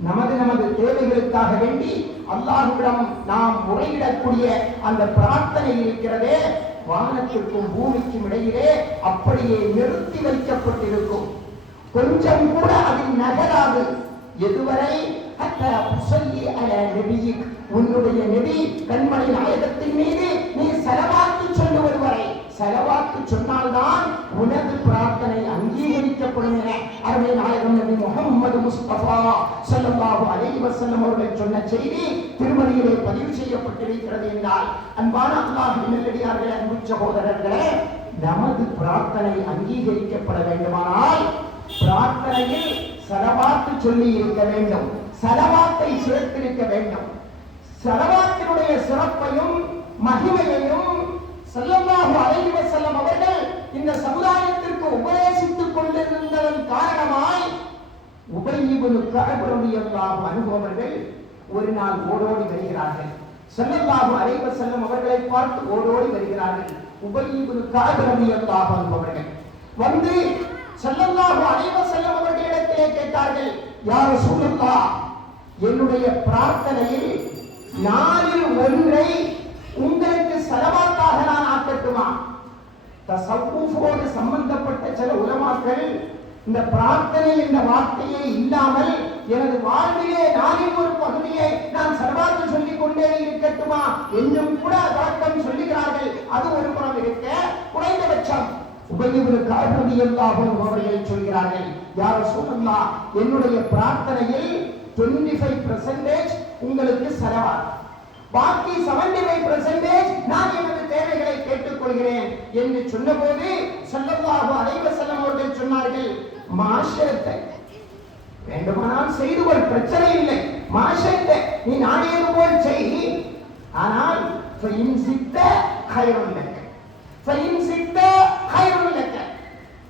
நமது தேவைகளுக்காக வேண்டி அல்லாஹ்விடம் நாம் முறையிடக்கூடிய அந்த பிரார்த்தனை இருக்கிறதே, வானத்திற்கும் பூமிக்கும் இடையிலே அப்படியே நிறுத்தி வைக்கப்பட்டிருக்கும். கொஞ்சம் கூட அதில் நகராது. எதுவரை? உன்னுடைய நபி கண்மணி நாயகத்தின் மீது நீ ஸலவாத்து சொல்லுவது வரை. ஸலவாத்து சொன்னால்தான் உனது பிரார்த்தனை அங்கீகரிக்கப்படும் என அருமை நாயகம் நபி முஹம்மது முஸ்தபா ஸல்லல்லாஹு அலைஹி வஸல்லம் அவர்கள் சொன்ன செய்தி திருமறையிலே பதிவு செய்யப்பட்டிருக்கிறது என்றால், அன்பான அல்லாஹ்வின் நல்லடியார்களே, அன்பு சகோதரர்களே, நமது பிரார்த்தனை அங்கீகரிக்கப்பட வேண்டுமானால் பிரார்த்தனையில் ஸலவாத்து சொல்லி இருக்க வேண்டும், ஸலவாத்தை சேர்த்திருக்க வேண்டும். ஸலவாத்தினுடைய சிறப்பையும் மகிமையையும் ஸல்லல்லாஹு அலைஹி வஸல்லம் அவர்கள் இந்த சமுதாயத்திற்கு உபதேசித்துக் கொண்டிருந்ததன் காரணமாய் உபய் இப்னு கஅப் ரலியல்லாஹு அன்ஹு அவர்கள் ஒரு நாள் ஓடோடி வருகிறார்கள். ஸல்லல்லாஹு அலைஹி வஸல்லம் அவர்களை பார்த்து ஓடோடி வருகிறார்கள். உபய் இப்னு கஅப் ரலியல்லாஹு அன்ஹு அவர்கள் வந்து ஸல்லல்லாஹு அலைஹி வஸல்லம் அவர்களிடத்திலே கேட்டார்கள், யா ரசூலல்லாஹ், என்னுடைய பிரார்த்தனையில் 4 உங்களுக்கு ஸலவாத்தாக நான் ஆக்கட்டுமா? தஸவ்வூஃபோடு சம்பந்தப்பட்ட சில உலமாக்கள் இந்த பிரார்த்தனை என்ற வார்த்தையே இல்லாமல் எனது வாழ்விலே 4 பகுதியை நான் ஸலவாத்து சொல்லிக் கொண்டே இருக்கட்டுமா என்றும் கூட வழக்கம் சொல்லுகிறார்கள். அது ஒரு புறம் இருக்க, குறைந்தபட்சம் உபய் இப்னு கஅப் ரலியல்லாஹு அன்ஹு அவர்கள் சொல்கிறார்கள், யா ரசூலல்லாஹ், என்னுடைய பிரார்த்தனையில் 25% உங்களுக்கு ஸலவாத், பாக்கி 75% நான் எனது தேவைகளை கேட்டுக் கொள்கிறேன் என்று சொன்னபோது ஸல்லல்லாஹு அலைஹி வஸல்லம் அவர்கள் சொன்னார்கள், மாஷத்தை வேண்டுமானால் செய்து கொள், பிரச்சனை இல்லை, மாஷத்தை நீ நாடியது போல் செய், ஆனால் ஃபஇன் சித்த கைருன் லக், ஃபஇன் சித்த கைருன் லக்,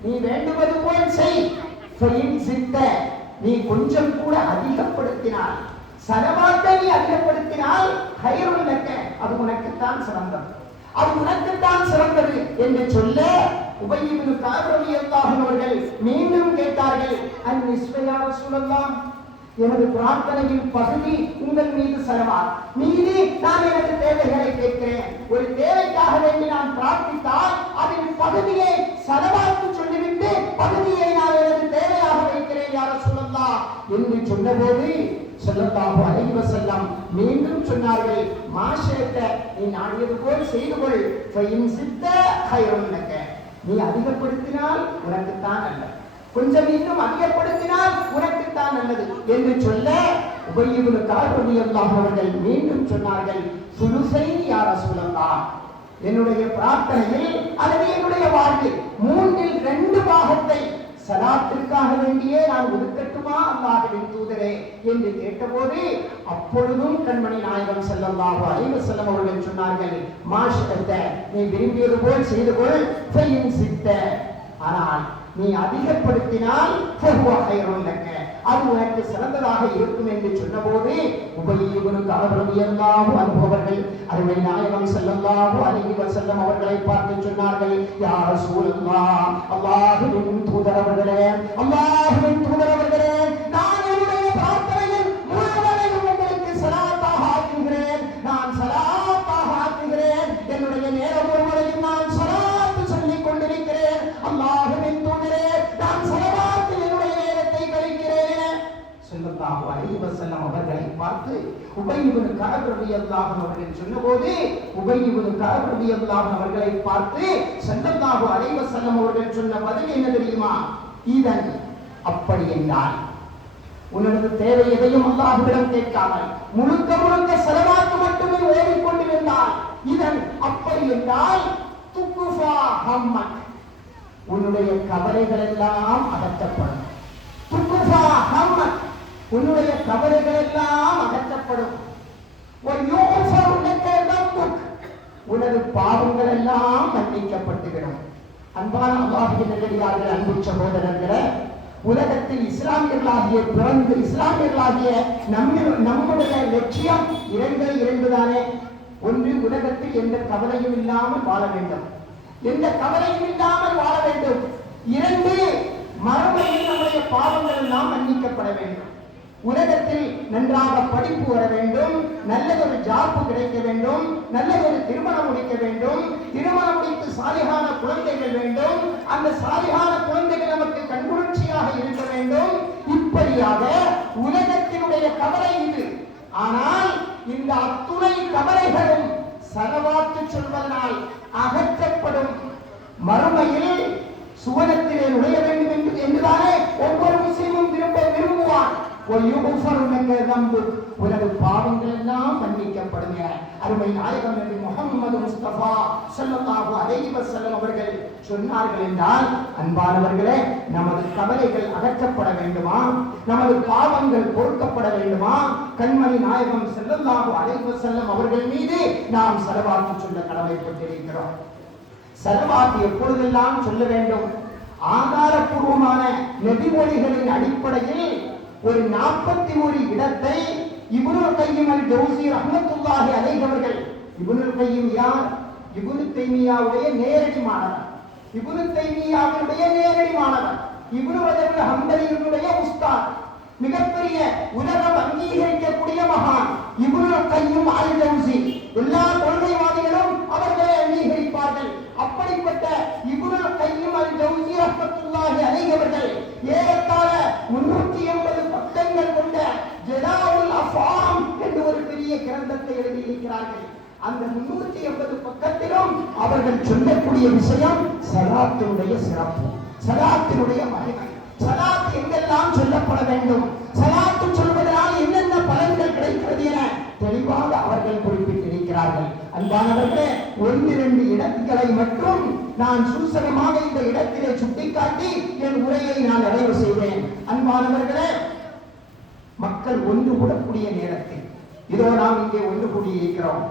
நீ வேண்டுவது போல் செய், ஃபஇன் சித்த நீ கொஞ்சம் கூட அதிகப்படுத்தினால், ஸலவாத்தை நீ அதிகப்படுத்தினால் கைருன் லக், அது உனக்குத்தான் சிறந்தது, அது உனக்குத்தான் சிறந்தது என்று சொல்ல உபய் இப்னு கஅப் ரலியல்லாஹு அவர்கள் மீண்டும் கேட்டார்கள், அன்னிஸ்ஃப யா ரசூலல்லாஹ், எனது பிரார்த்தனையின் பகுதி உங்கள் மீது ஸலவாத், மீதி நான் எனது தேவைகளை கேட்கிறேன். ஒரு தேவைக்காக வேண்டி நான் பிரார்த்தித்தால் அதில் பகுதியை ஸலவாத்து சொல்லிவிட்டு பகுதியை நான் எனது தேவையாக வைக்கிறேன் யா ரசூலல்லாஹ் என்று சொன்னபோது ஸல்லல்லாஹு அலைஹி வஸல்லம் மீண்டும் சொன்னார்கள், மாஷேத்த நீ நாடியது போல் செய்து கொள், ஃபஇன் சித்த கைருன் லக், நீ அதிகப்படுத்தினால் உனக்குத்தான் நல்லது, கொஞ்சம் இன்னும் அதிகப்படுத்தினால் உனக்குத்தான் நல்லது என்று சொல்ல உபய் இப்னு கஅப் ரலியல்லாஹு அவர்கள் மீண்டும் சொன்னார்கள், சுலுசைன் யா ரசூலல்லாஹ், என்னுடைய பிரார்த்தனையில் அல்லது என்னுடைய வாழ்வில் 3/2 பாகத்தை ஸலாத்திற்காக வேண்டியே நான் ஒதுக்கட்டுமா அல்லாஹ்வின் தூதரே என்று கேட்டபோது அப்பொழுதும் கண்மணி நாயகம் ஸல்லல்லாஹு அலைஹி வஸல்லம் அவர்கள் சொன்னார்கள், மாஷஅத்த நீ விரும்பியது போல் செய்து கொள், ஃபஇன் சித்த ஆனால் நீ அதிகப்படுத்தினால் ஃபஹுவ கைருன் லக், அது உனக்கு சிறந்ததாக இருக்கும் என்று சொன்னபோது உபய் இப்னு கஅப் ரலியல்லாஹு அன்ஹு அவர்கள் அருமை நாயகம் ஸல்லல்லாஹு அலைஹி வஸல்லம் அவர்களை பார்த்து சொன்னார்கள், யா ரசூலல்லாஹ், அல்லாஹ்வின் தூதர் அவர்களே, அல்லாஹ்வின் தூதர் அவர்களே, நான் என்னுடைய பிரார்த்தனையில் முழுவதையும் உங்களுக்கு ஸலாத்தாக ஆக்குகிறேன், நான் ஸலாத்தாக ஆக்குகிறேன், என்னுடைய நேரம் முழுவதையும் நான் ஸலாத் சொல்லிக் கொண்டிருக்கிறேன், அல்லாஹ்வின் தூதரே, நான் ஸலவாத்தில் என்னுடைய நேரத்தை கழிக்கிறேன். ஸல்லல்லாஹு அலைஹி வஸல்லம் அவர்களை பார்த்து உபய் இப்னு கஅப் ரலியல்லாஹு அவர்கள் சொன்னபோது உபய் இப்னு கஅப் ரலியல்லாஹு அவர்களை பார்த்து ஸல்லல்லாஹு அலைஹி வஸல்லம் அவர்கள் சொன்ன பதில் என்ன தெரியுமா? இதன் அப்படி என்றால் உனது தேவை எதையும் அல்லாஹ்விடம் கேட்காமல் முழுக்க முழுக்க ஸலவாத் மட்டுமே ஓதிக்கொண்டிருந்தால், இதன் அப்படி என்றால் துக்குஃபா ஹம்மக், உன்னுடைய கவலைகள் எல்லாம் அகற்றப்படும். உன்னுடைய கவலைகள் எல்லாம் அகற்றப்படும். உனது பாவங்கள் எல்லாம் மன்னிக்கப்பட்டுவிடும். அன்பான அல்லாஹ்வின் நல்லடியார்களே, அன்பு சகோதரர்களே, உலகத்தில் இஸ்லாமியர்களாகிய பிறந்து இஸ்லாமியர்களாகிய நம்முடைய லட்சியம் இரண்டு தானே. ஒன்று, உலகத்தில் எந்த கவலையும் இல்லாமல் வாழ வேண்டும், எந்த கவலையும் இல்லாமல் வாழ வேண்டும். இரண்டு, மறுமையில் நம்முடைய பாவங்கள் எல்லாம் மன்னிக்கப்பட வேண்டும். உலகத்தில் நன்றாக படிப்பு வர வேண்டும், நல்லதொரு ஜாப்பு கிடைக்க வேண்டும், நல்லதொரு திருமணம் முடிக்க வேண்டும், திருமணம் முடித்து சாலிகான குழந்தைகள் வேண்டும், அந்த சாலிகான குழந்தைகள் நமக்கு கண்குளிர்ச்சியாக இருக்க வேண்டும். இப்படியாக உலகத்தினுடைய கவலை இது. ஆனால் இந்த அத்துணை கவலைகளும் சலவாத்து சொல்வதனால் அகற்றப்படும். மறுமையில் சுவனத்திலே நுழைய வேண்டும் என்றுதானே ஒவ்வொரு முஸ்லிமும் விரும்புவான். உனது பாவங்கள் எல்லாம் மன்னிக்கப்படுங்க. அருமை நாயகம் நபி முஹம்மது முஸ்தபா ஸல்லல்லாஹு அலைஹி வஸல்லம் அவர்கள் சொன்னார்கள் என்றால், அன்பானவர்களே, நமது கவலைகள் அகற்றப்பட வேண்டுமா, நமது பாவங்கள் பொறுக்கப்பட வேண்டுமா, கண்மணி நாயகம் ஸல்லல்லாஹு அலைஹி வஸல்லம் அவர்கள் மீது நாம் ஸலவாத் சொல்ல கடமைப்பட்டிருக்கிறோம். ஸலவாத் எப்பொழுதெல்லாம் சொல்ல வேண்டும்? ஆதாரபூர்வமான நபிமொழிகளின் அடிப்படையில் ஒரு 41 இடத்தை இப்னுல் கய்யிம் அல் ஜௌஸி ரஹ்மத்துல்லாஹி அலைஹி அவர்கள், இப்னுல் கய்யிம் யார்? இப்னு தைமியாவுடைய நேரடி மாணவர், இப்னு தைமியாவுடைய நேரடி மாணவர், இப்னு ரஜப் அல் ஹம்பலியுடைய உஸ்தாத், மிகப்பெரிய உலகம் அங்கீகரிக்கக்கூடிய மகான் இப்னுல் கய்யிம் அல் ஜௌஸி. எல்லா கொள்கைவாதிகளும் அவர்களை அங்கீகரிப்பார்கள். அப்படிப்பட்ட இப்னுல் கய்யிம் அல் ஜௌஸி ரஹ்மத்துல்லாஹி அலைஹி அவர்கள் ஏறத்தாழ 380 பக்கங்கள் கொண்ட ஜலாவுல் அஃபாம் என்ற ஒரு பெரிய கிரந்தத்தை எழுதியிருக்கிறார்கள். அந்த 380 பக்கத்திலும் அவர்கள் சொல்லக்கூடிய விஷயம் ஸலாத்தினுடைய சிறப்பு, ஸலாத்தினுடைய மகிமை, ஸலாத் எங்கெல்லாம் சொல்லப்பட வேண்டும், ஸலாத்து சொல்வதனால் என்னென்ன பலன்கள் கிடைக்கிறது என தெளிவாக அவர்கள் குறிப்பிட்டிருக்கிறார்கள். அன்பானவர்களே, 1-2 இடங்களை மட்டும் நான் சூசகமாக இந்த இடத்திலே சுட்டிக்காட்டி என் உரையை நான் நிறைவு செய்வேன். அன்பானவர்களே, மக்கள் ஒன்று கூடக்கூடிய நேரத்தில் இதோ நாம் இங்கே ஒன்று கூடியிருக்கிறோம்.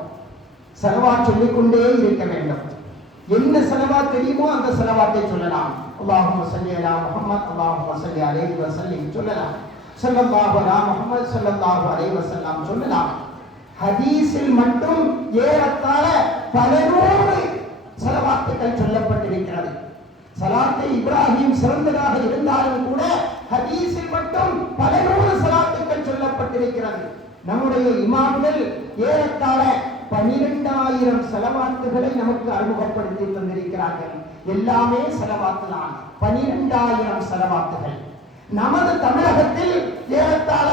ஸலவாத் சொல்லிக்கொண்டே இருக்க வேண்டும். என்ன ஸலவாத் தெரியுமோ அந்த ஸலவாத்தை சொல்லலாம். அல்லாஹும்ம ஸல்லி அலா முஹம்மத், அல்லாஹும்ம ஸல்லி அலைஹி வஸல்லம் சொல்லலாம். ஸல்லல்லாஹு அலா முஹம்மத், ஸல்லல்லாஹு அலைஹி வஸல்லம் சொல்லலாம். ஹதீஸில் மட்டும் ஏறத்தாழ பல நூறு ஸலவாத்துகள் சொல்லப்பட்டிருக்கிறது. ஸலாத்தை இப்ராஹிம் சிறந்ததாக இருந்தாலும் கூட ஹதீஸில் மட்டும் பல நூறு ஸலாத்துகள் சொல்லப்பட்டிருக்கிறது. நம்முடைய இமாம்கள் ஏறத்தாழ 12,000 ஸலவாத்துகளை நமக்கு அறிமுகப்படுத்தி தந்திருக்கிறார்கள். எல்லாமே ஸலவாத்து தான். 12,000 ஸலவாத்துகள். நமது தமிழகத்தில் ஏறத்தாழ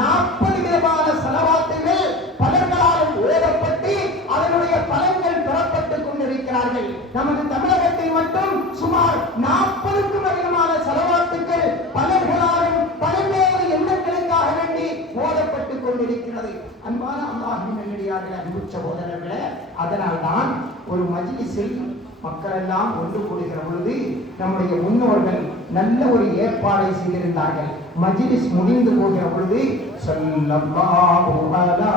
40 விதமான ஸலவாத்துகள் பலர்களால் ஓதப்பட்டு அதனுடைய பலன்கள் பெறப்பட்டுக் கொண்டிருக்கிறார்கள். நமது தமிழகத்தில் மட்டும் சுமார் 40க்கும் அதிகமான ஸலவாத்துகள் பலர்களாலும் பல்வேறு எண்ணங்களுக்காக வேண்டி ஓதப்பட்டுக் கொண்டிருக்கிறது. அன்பான அல்லாஹ்வின் நல்லடியார்களே, அன்பு சகோதரர்களே, அதனால்தான் ஒரு மஜ்லிஸில் மக்கள் எல்லாம் ஒன்று கூடுகிற பொழுது நம்முடைய முன்னோர்கள் நல்ல ஒரு ஏற்பாடை செய்திருந்தார்கள். மஜ்லிஸ் முடிந்து போகிற பொழுது ஸல்லல்லாஹு அலா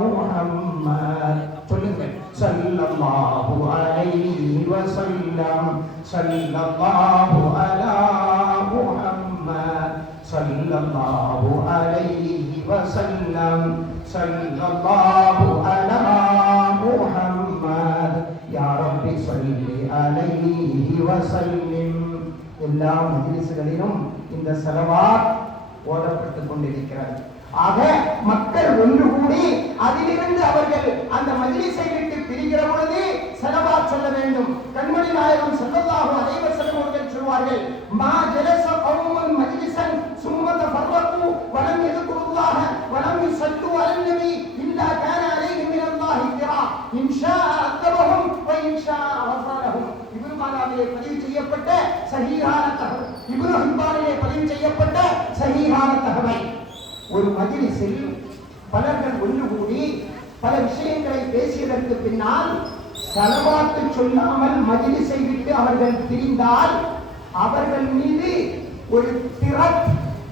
முஹம்மத் சொல்லுங்கள், ஸல்லல்லாஹு அலைஹி வஸல்லம், ஸல்லல்லாஹு அலா முஹம்மத், ஸல்லல்லாஹு அலைஹி வஸல்லம், ஸல்லல்லாஹு அலா முஹம்மத், யா ரப்பி ஸல்லி அலைஹி வஸல்லிம். எல்லா மஜ்லிஸ்களிலும் இந்த ஸலவாத் ஓதப்பட்டுக் கொண்டிருக்கிறது. ஆக மக்கள் ஒன்று கூடி அதிலிருந்து அவர்கள் அந்த மஜ்லிஸை விட்டு பிரிகிற பொழுது ஸலவாத் சொல்ல வேண்டும். கண்மணி நாயகம் ஸல்லல்லாஹு அலைஹி வஸல்லம் அவர்கள் சொல்வார்கள், மா ஜலஸ கௌமுன் மஜ்லிஸன் சும்ம தஃபர்ரகு வலம் யذ்குருல்லாஹ வலம் யுஸல்லு அலன் நபி இல்லா கான அலைஹி மினல்லாஹி திரா இன்ஷா அத்தபஹும் வ இன்ஷா வஃரலஹும். இப்னு மாஜாவிலே பதிவு செய்யப்பட்ட சஹீஹான தகவல், இப்னு ஹிப்பானிலே பதிவு செய்யப்பட்ட சஹீஹான தகவல். ஒரு மஜ்லிஸில் பலர்கள் ஒன்று கூடி பல விஷயங்களை பேசியதற்கு பின்னால் ஸலவாத்து சொல்லாமல் மஜ்லிஸை விட்டு அவர்கள் பிரிந்தால் அவர்கள் மீது ஒரு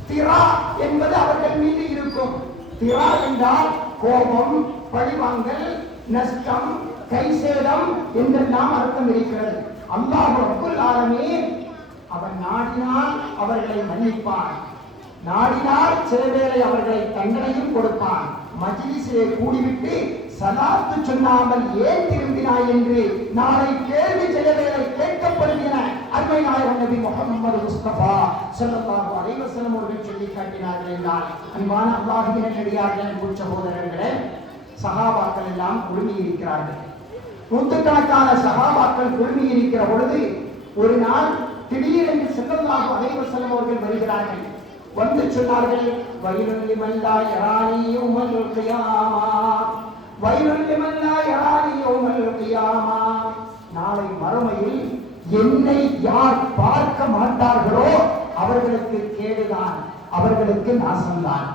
திரா என்பது அவர்கள் மீது இருக்கும். திரா என்றால் கோபம், பழிவாங்கல், நஷ்டம், கைசேதம் என்றெல்லாம் அர்த்தம் இருக்கிறது. அல்லாஹ் ரப்புல் ஆலமீன் அவன் நாடினால் அவர்களை மன்னிப்பான், நாடினால் சில வேளை அவர்களை தண்டனையும் கொடுப்பான். மஜ்லிஸிலே கூடிவிட்டு ஸலாத்து சொன்னாமல் ஏன் திரும்பினாய் என்று நாளை கேள்வி சில வேளை கேட்கப்படுகிற அருமை நாயகம் நபி முஹம்மது முஸ்தபா ஸல்லல்லாஹு அலைஹி வஸல்லம் அவர்கள் சொல்லி காட்டினார்கள் என்றால், அன்பான அல்லாஹ்வின் நல்லடியார்களே, அன்பு சகோதரர்களே, சஹாபாக்கள் எல்லாம் குழுமி இருக்கிறார்கள். நூற்றுக்கணக்கான சஹாபாக்கள் குழுமி இருக்கிற பொழுது ஒரு நாள் திடீரென்று ஸல்லல்லாஹு அலைஹி வஸல்லம் அவர்கள் வருகிறார்கள். வந்து சொன்னார்கள், வயலுல் லிமன் லா யரானி யௌமல் கியாமா, வயலுல் லிமன் லா யரானி யௌமல் கியாமா. நாளை மறுமையில் என்னை யார் பார்க்க மாட்டார்களோ அவர்களுக்கு கேடுதான், அவர்களுக்கு நாசம்தான்.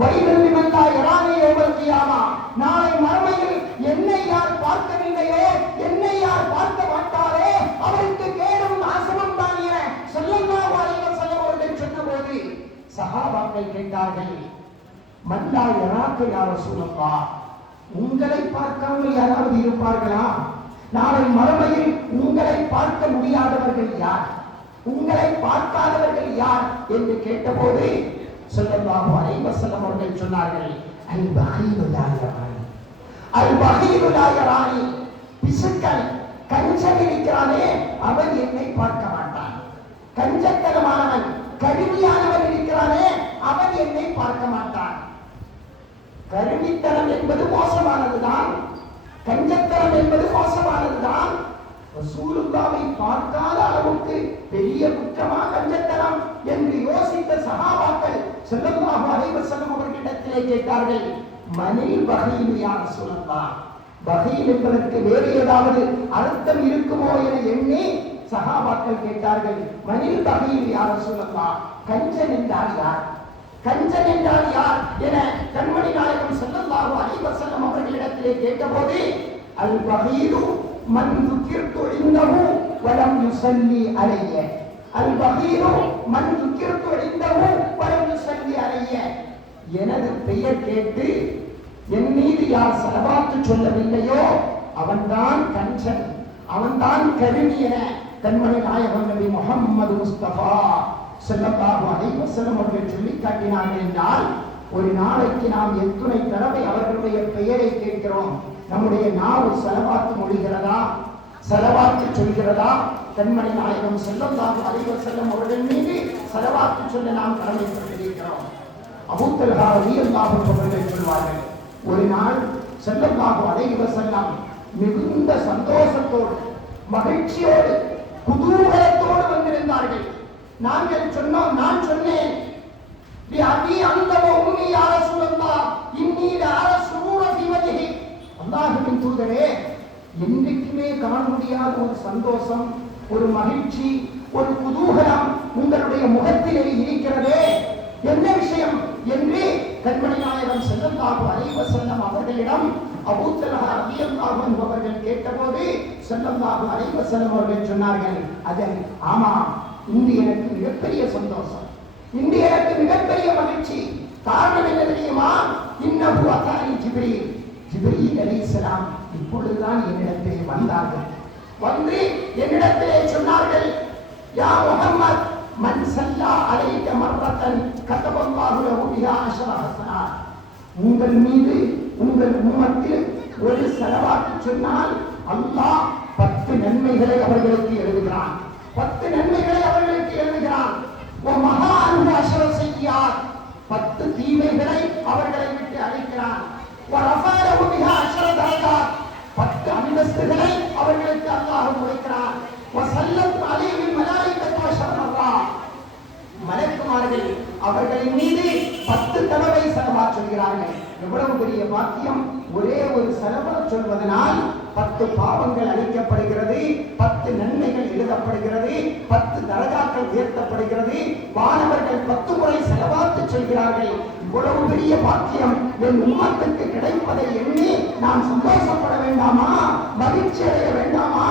வயலுல் லிமன் லா யரானி யௌமல் கியாமா, நாளை மறுமையில் என்னை யார் பார்க்கவில்லையோ, என்னை யார் பார்க்க மாட்டாரோ அவருக்கு கேடும் நாசமும் தான் என ஸல்லல்லாஹு அலைஹி வஸல்லம் அவர்கள் சொன்னபோது சஹாபாக்கள் கேட்டார்கள், மல்லா யராக்க யா ரசூலல்லாஹ், உங்களை பார்க்காமல் யாராவது இருப்பார்களா? நாளை மறுமையில் உங்களை பார்க்க முடியாதவர்கள் யார், உங்களை பார்க்காதவர்கள் யார் என்று கேட்டபோது ஸல்லல்லாஹு அலைஹி வஸல்லம் அவர்கள் சொன்னார்கள், அல் பகீலு லா யரானி, அல் பகீலு லா யரானி, பிசுக்கன் கஞ்சன் இருக்கிறானே அவன் என்னை பார்க்க மாட்டான். கஞ்சத்தனமானவன், கருமியானவன் இருக்கிறானே அவன் என்னை பார்க்க மாட்டான். கருமித்தனம் என்பது மோசமானதுதான், கஞ்சத்தனம் என்பது மோசமானதுதான். ரசூலுல்லாஹை பார்க்காத அளவுக்கு பெரிய குற்றமா கஞ்சத்தனம் என்று யோசித்த சஹாபாக்கள் ஸல்லல்லாஹு அலைஹி வஸல்லம் அவர்களிடத்திலே கேட்டார்கள், மனில் பகீல் யா ரசூலல்லாஹ், பகீல் என்பதற்கு வேறு ஏதாவது அர்த்தம் இருக்குமோ என எண்ணி சஹாபாக்கள் கேட்டார்கள், மனில் பகீல் யா ரசூலல்லாஹ், கஞ்சன் என்றால் யார், கஞ்சன் என்றால் யார் என கண்மணி நாயகம் ஸல்லல்லாஹு அலைஹி வஸல்லம் அவர்களிடத்திலே கேட்டபோது, அல் பகீலு மன் துகிர்து இந்தஹு வலம் யுஸல்லி அலைய, அல் பகீலு மன் துகிர்து இந்தஹு வலம் யுஸல்லி அலைய, எனது பெயர் கேட்டு என் மீது யார் ஸலவாத்து சொல்லவில்லையோ அவன்தான் கஞ்சன், அவன்தான் கருமி என கண்மணி நாயகம் நபி முஹம்மது முஸ்தபா ஸல்லல்லாஹு அலைஹி வஸல்லம் அவர்கள் சொல்லி காட்டினார்கள் என்றால், ஒரு நாளைக்கு நாம் எத்தனை தடவை அவர்களுடைய பெயரை கேட்கிறோம்? நம்முடைய நாவு ஸலவாத்து மொழிகிறதா, ஸலவாத்து சொல்கிறதா? கண்மணி நாயகம் ஸல்லல்லாஹு அலைஹி வஸல்லம் அவர்கள் மீது ஸலவாத்து சொல்ல நாம் கடமைப்பட்டிருக்கிறோம். அபூ தல்ஹா ரலியல்லாஹு அன்ஹு அவர்கள் சொல்வார்கள், ஒரு நாள் ஸல்லல்லாஹு அலைஹி வஸல்லம் மிகுந்த சந்தோஷத்தோடு, மகிழ்ச்சியோடு, குதூகலத்தோடு வந்திருந்தார்கள். நாங்கள் சொன்னோம், நான் சொன்னேன், அல்லாஹ்வின் தூதரே, என்றைக்குமே காண முடியாத ஒரு சந்தோஷம், ஒரு மகிழ்ச்சி, ஒரு குதூகலம் உங்களுடைய முகத்திலே இருக்கிறதே, என்ன விஷயம் என்று கண்மணி நாயகம் ஸல்லல்லாஹு அலைஹி வஸல்லம் அவர்களிடம் அபூ தல்ஹா ரலியல்லாஹு அன்ஹு அவர்கள் கேட்டபோது ஸல்லல்லாஹு அலைஹி வஸல்லம் அவர்கள் சொன்னார்கள், அதன் ஆமாம், இன்று எனக்கு மிகப்பெரிய சந்தோஷம், இன்று எனக்கு மிகப்பெரிய மகிழ்ச்சி. காரணம் என்ன தெரியுமா? இன்னஹு அதானி ஜிப்ரீல், ஜிப்ரீல் அலைஹிஸ்ஸலாம் இப்பொழுதுதான் என்னிடத்திலே வந்தார்கள். வந்து என்னிடத்திலே சொன்னார்கள், யா முஹம்மத், மன் ஸல்லா அலைக மர்ரத்தன் கதபல்லாஹு லஹு பிஹா அஷர ஹஸனாத், உங்கள் மீது, உங்கள் உம்மத்தில் ஒரு ஸலவாத் சொன்னால் அல்லாஹ் 10 நன்மைகளை அவர்களுக்கு எழுதுகிறான், 10 நன்மைகளை அவர்களுக்கு எழுதுகிறான். வமஹானு அஷர ஸய்யாத், 10 தீமைகளை அவர்களை விட்டு அழிக்கிறான். வரஃபஅஹு பிஹா அஷர தரஜாத், 10 அந்தஸ்துகளை அவர்களுக்கு அல்லாஹ் கொடுக்கிறான். வஸல்லத் அலைஹில் மலாயிகத்து வஸல்லல்லாஹு, மலக்குமார்கள் அவர்களின் மீது 10 தடவை ஸலவாத் சொல்கிறார்கள். எவ்வளவு பெரிய பாக்கியம்! ஒரே ஒரு ஸலவாத் சொல்வதனால் 10 பாவங்கள் அழிக்கப்படுகிறது, 10 நன்மைகள் எழுதப்படுகிறது, 10 தரஜாக்கள் உயர்த்தப்படுகிறது. வானவர்கள் 10 முறை ஸலவாத் சொல்கிறார்கள். இவ்வளவு பெரிய பாக்கியம் என் உம்மத்துக்கு கிடைப்பதை எண்ணி நான் சந்தோஷப்பட வேண்டாமா, மகிழ்ச்சி அடைய வேண்டாமா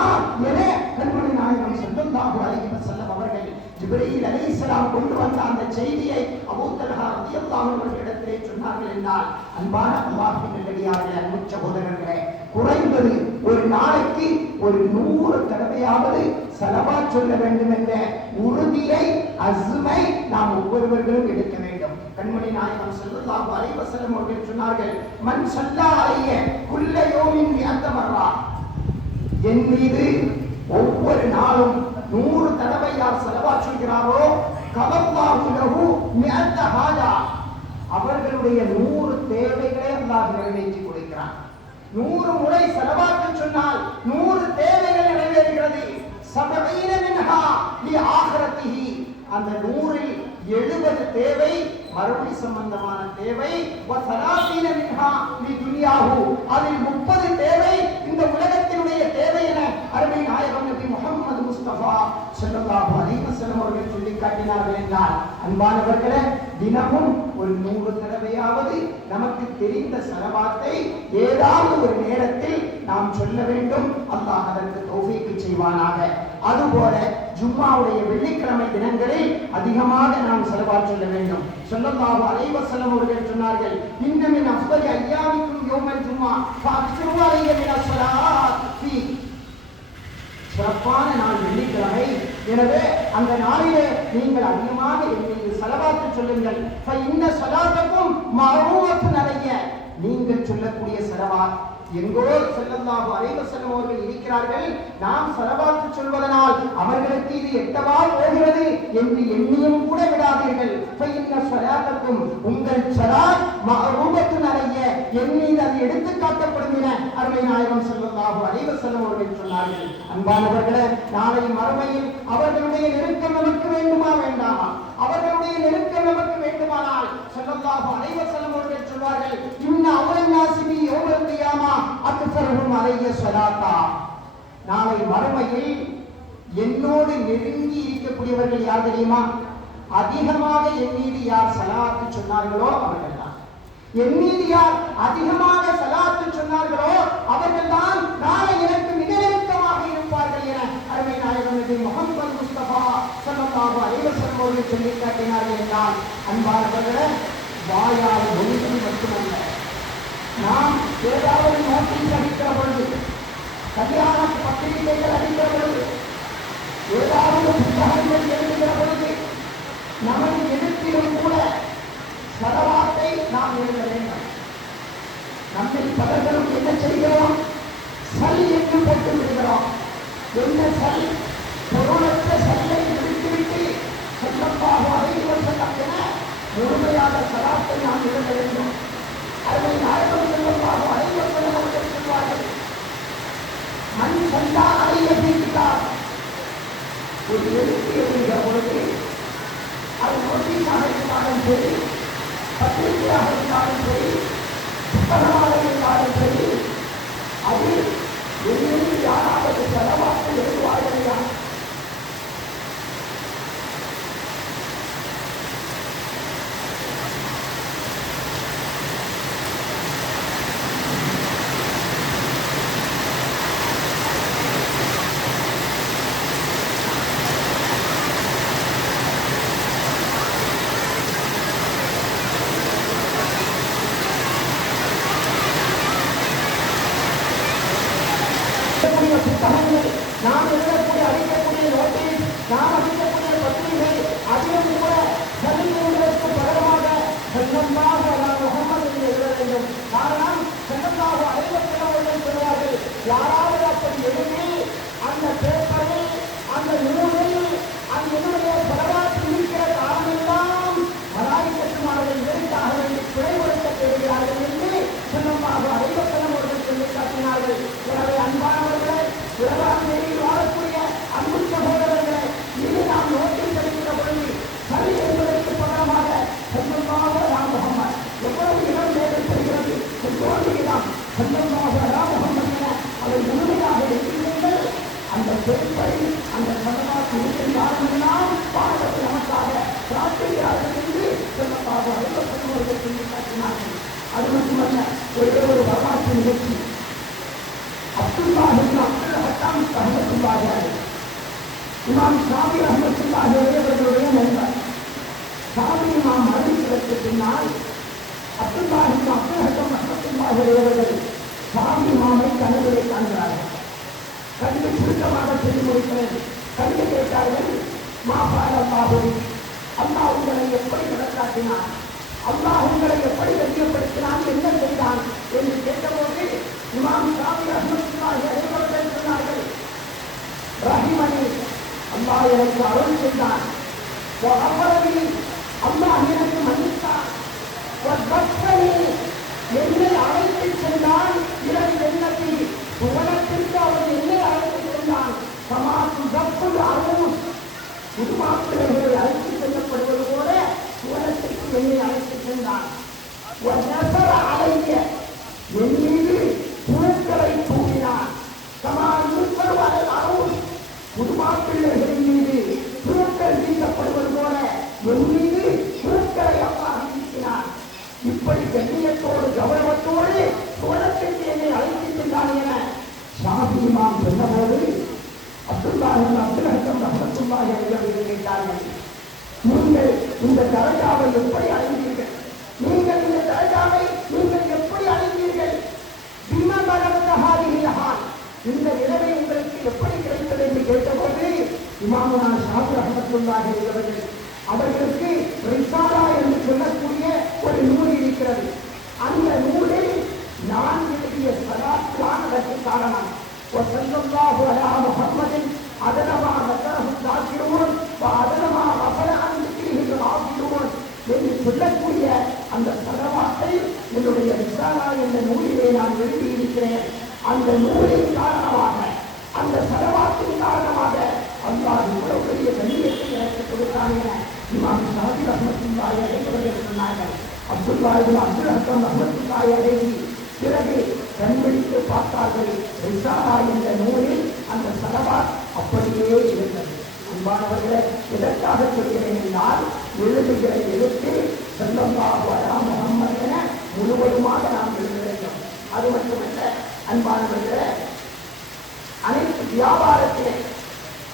என கண்மணி நாயகம் ஸல்லல்லாஹு அலைஹி வஸல்லம் அவர்கள் ஜிப்ரீல் அலைஹிஸ்ஸலாம் கொண்டு வந்த அந்த செய்தியை அபூ தல்ஹா ரலியல்லாஹு அன்ஹு இடத்திலே சொன்னார்கள் என்றால், அன்பான அல்லாஹ்வின் நல்லடியார்களே, அன்பு சகோதரர்களே, குறைந்தது ஒரு நாளைக்கு ஒரு 100 தடவையாவது ஸலவாத் சொல்ல வேண்டும் என்ற உறுதியை, அஸ்மை நாம் ஒவ்வொருவர்களும் எடுக்க வேண்டும். கண்மணி நாயகம் ஸல்லல்லாஹு அலைஹி வஸல்லம் அவர்கள் சொன்னார்கள், மன் ஸல்லா அலைய குல்ல யௌமின் மிஅத மர்ரா, என் மீது ஒவ்வொரு நாளும் 100 தடவை யார் ஸலவாத் சொல்கிறாரோ, கலல்லாஹு லஹு மிஅத ஹாஜா, அவர்களுடைய 100 தேவைகளை அல்லாஹ் நிறைவேற்றி கொடுக்கிறான். 100 முறை ஸலவாத் சொன்னால் 100 தேவைகள் நிறைவேறுகிறது. 70 மின்ஹா லி ஆகிரத்திஹி, அந்த 100ல் 70 தேவை மறுமை சம்பந்தமான தேவை. வ30 மின்ஹா லி துன்யாஹு, அதில் 30 தேவை இந்த உலகத்தினுடைய தேவை என அருமை நாயகம் நபி முஹம்மது முஸ்தபா ஸல்லல்லாஹு அலைஹி வஸல்லம் அவர்கள் சொல்லி காட்டினார்கள் என்றால், அன்பானவர்களே, தினமும் ஒரு 100 தடவையாவது நமக்கு தெரிந்த ஸலவாத்தை ஏதாவது ஒரு நேரத்தில் நாம் சொல்ல வேண்டும். அல்லாஹ் அதற்கு தௌஃபீக் செய்வானாக. அதுபோல ஜும்மாவுடைய வெள்ளிக்கிழமை தினங்களில் அதிகமாக நாம் ஸலவாத் சொல்ல வேண்டும். ஸல்லல்லாஹு அலைஹி வஸல்லம் அவர்கள் சொன்னார்கள், இன்ன மின் அஃதலி அய்யாமிக்கும் யௌமல் ஜும்ஆ ஃபஅக்ஸிரு அலைய மினஸ் ஸலாத் ஃபீ, சிறப்பான நாள் வெள்ளிக்கிழமை, எனவே அந்த நாளிலே நீங்கள் அதிகமாக என் மீது ஸலவாத் சொல்லுங்கள். ஃபஇன்ன ஸலாத்தக்கும் மஅரூஃபத்துன் அலைய, நீங்கள் சொல்லக்கூடிய ஸலவாத் எங்கோ ஸல்லல்லாஹு அலைஹி வஸல்லம் அவர்கள் இருக்கிறார்கள், நாம் ஸலவாத் சொல்வதனால் அவர்களுக்கு இது எட்டவா போகிறது என்று எண்ணியும் கூட விடாதீர்கள். ஃபஇன்ன ஸலாத்தக்கும், உங்கள் ஸலாத் மஅரூஃபத்துன் அலைய, என் மீது அது எடுத்து காட்டப்படும் என அருமை நாயகம் ஸல்லல்லாஹு அலைஹி வஸல்லம் அவர்கள் சொன்னார்கள். அன்பானவர்களே, நாளை மறுமையில் அவர்களுடைய நெருக்கம் நமக்கு வேண்டுமா வேண்டாமா? அவர்களுடைய நெருக்கம் நமக்கு வேண்டுமானால் ஸல்லல்லாஹு அலைஹி வஸல்லம் அவர்கள் சொல்வார்கள், இன்ன அவ்வளன் நாசிபி யௌமல் கியாமா அக்ஸருஹும் அலைய ஸலாத்தா, நாளை மறுமையில் என்னோடு நெருங்கி இருக்கக்கூடியவர்கள் யார் தெரியுமா? அதிகமாக என் மீது யார் ஸலாத் சொன்னார்களோ அவர்கள் தான். என் மீது யார் அதிகமாக ஸலாத் சொன்னார்களோ அவர்கள் தான் நாளை எனக்கு மிக நெருக்கமாக இருப்பார்கள் என அருமை நாயகம் நபி முஹம்மது முஸ்தபா ஸல்லல்லாஹு அலைஹி வஸல்லம் அவர்கள் சொல்லி காட்டினார்கள் என்றால், அன்பானவர்களே, வாயால் ஒன்று மட்டுமல்ல, நாம் ஏதாவது நோட்டீஸ் அடிக்கிற பொழுது, கல்யாண பத்திரிகைகள் அடிக்கிற பொழுது, ஏதாவது புத்தகங்கள் எழுதுகிற பொழுது, நமது எழுத்திலும் கூட ஸலவாத்தை நாம் எழுத வேண்டும். நம்மில் பலர்களும் என்ன செய்கிறோம்? சல் என்று போட்டு விடுகிறோம். என்ன சல்? பொருளற்ற சல்லை விடுத்துவிட்டு ஸல்லல்லாஹு அலைஹி வஸல்லம் என முழுமையான ஸலாத்தை நாம் எழுத வேண்டும். அருமை நாயகம் ஸல்லல்லாஹு அலைஹி வஸல்லம் அவர்கள் சொல்வார்கள், மன் ஸல்லா அலைய ஃபீ கிதாப், ஒரு எழுத்து எழுதுகிற பொழுது அது நோட்டீஸாக இருந்தாலும் சரி, பத்திரிகையாக இருந்தாலும் சரி, புத்தகமாக இருந்தாலும் சரி, அது எதிரில் யாராவது ஸலவாத்தை எழுதுவார்களா? புத்தகங்கள், நாம் எழுதக்கூடிய அடிக்கக்கூடிய நோட்டீஸ், நாம் அடிக்கக்கூடிய பத்திரிகை, அதிலும் கூட சல்லுவதற்கு பகரமாக ஸல்லல்லாஹு அலா முஹம்மது என்று எழுத வேண்டும். காரணம், ஸல்லல்லாஹு அலைஹி வஸல்லம் அவர்கள் சொல்வார்கள், யாராவது அப்படி எழுதி அந்த பேப்பரில், அந்த நூலில், அந்த என்னுடைய ஸலவாத் இருக்கிற காலமெல்லாம் மலாயிகத்துமார்கள் இதற்காக வேண்டி குறைபடுத்த தேடுகிறார்கள் என்று ஸல்லல்லாஹு அலைஹி வஸல்லம் அவர்கள் சொல்லி காட்டினார்கள். எனவே அன்பானவர்களே, உலகம் வெளியில் வாழக்கூடிய அன்பு சகோதரர்களே, இது நாம் நோட்டீஸ் அளிக்கிற பொழுது சரி என்பதற்கு பகரமாக ஸல்லல்லாஹு அலா முஹம்மது எவ்வளவு இடம் தேவைப்படுகிறது சொல்லுவார்களாம். ஸல்லல்லாஹு அலா முஹம்மது என அதை முழுமையாக எடுத்துக்கொள்ளுங்கள். அந்த பேப்பரை, அந்த ஸலவாத் இருக்கிற காலமெல்லாம் பாடத்தில் நமக்காக பிரார்த்திக்கிறார்கள் என்று ஸல்லல்லாஹு அலைஹி வஸல்லம் அவர்கள் சொல்லி காட்டினார்கள். அது மட்டுமல்ல, ஒரே ஒரு வரலாற்று நிகழ்ச்சி. அப்துல்லாஹி அப்துல் ஹக்காம் ரஹ்மத்துல்லாஹி அலைஹி, இமாம் ஷாஃபி ரஹ்மத்துல்லாஹி அலைஹி அவர்களுடைய நண்பர். ஷாஃபி இமாம் மரணிப்பதற்கு பின்னால் அப்துல்லாஹி அப்துல் ஹக்காம் ரஹ்மத்துல்லாஹி அலைஹி அவர்கள் ஷாஃபி இமாமை கனவிலே காண்கிறார்கள். கண்டு சுருக்கமாக சொல்லி முடிக்கிறது. கண்டு கேட்டார்கள், மாபால் அல்லாஹு, அல்லாஹ் உங்களை எப்படி நடக்காட்டினான், அல்லாஹ் உங்களை எப்படி வெற்றியப்படுத்தினான், என்ன செய்தான் என்று கேட்டபோது இமாம் ஷாஃபி ரஹ்மத்துல்லாஹி அலைஹி அவர்கள் சொன்னார்கள், ரஹிமனி, அல்லாஹ் எனக்கு அருள் செய்தான், அல்லாஹ் எனக்கு மன்னித்தான், என்னை அழைத்து சென்றான், இரண்டு எண்ணத்தில் உலகத்திற்கு அவன் என்னை அழைத்து சென்றான், குருமாப்பிள்ளைகளை அழைத்து செல்லப்படுவது போல உலகத்திற்கு என்னை அழைத்து சென்றான். அழைக்க என் மீது பூக்களை தூங்கினான். குருமாப்பிள்ளைகளின் மீது பூக்கள் வீசப்படுவது போல என் மீது பூக்களை அப்பாக வீசினான். இப்படி கண்ணியத்தோடு கௌரவத்தோடு உலகத்திற்கு என்னை அழைத்து சென்றான் என ஷாஃபி இமாம் சொன்னபோது அப்துல்லாஹி அப்துல் ஹக்கம் ரஹ்மத்துல்லாஹி அலைஹி கேட்டார்கள், நீங்கள் இந்த தரஜாவை எப்படி அடைந்தீர்கள்? நீங்கள் இந்த தரஜாவை நீங்கள் எப்படி அடைந்தீர்கள்? இந்த நிலைமை உங்களுக்கு எப்படி கிடைத்தது என்று கேட்டபோது இமாமுனா ஷாஃபி ரஹ்மத்துல்லாஹி அலைஹி அவர்களுக்கு ரிசாலா என்று சொல்லக்கூடிய ஒரு நூல் இருக்கிறது. அந்த நூலில் நான் எழுதிய சலாத்தான் அதற்கு காரணம். வஸல்லல்லாஹு அலா முஹம்மதின் அதனமா நஸரஹு தாக்கிரூன் வஅதனமா வஃபல அன் திக்ரிஹி ஆஃபிலூன் என்று சொல்லக்கூடிய அந்த சலவாத்தை என்னுடைய ரிசாலா என்ற நூலிலே நான் எழுதியிருக்கிறேன். அந்த நூலின் காரணமாக, அந்த சலவாத்தின் காரணமாக அல்லாஹ் இவ்வளவு பெரிய கண்ணியத்தை எனக்கு கொடுத்தான் என இமாம் ஷாஃபி ரஹ்மத்துல்லாஹி அலைஹி அவர்கள் சொன்னார்கள். அப்துல்லாஹி அப்துல் ஹக்கம் ரஹ்மத்துல்லாஹி அலைஹி பிறகு கண்பிடித்து பார்த்தார்கள். ரிசாலா என்ற நூலில் அந்த சலவாத் அப்படியே இருந்தது. அன்பானவர்களே, எதற்காக சொல்கிறேன் என்றால், எழுதுகிற எழுத்து ஸல்லல்லாஹு அலா முஹம்மத் என முழுவதுமாக நாம் எழுத வேண்டும். அது மட்டுமல்ல அன்பானவர்களே, அனைத்து வியாபாரத்திலே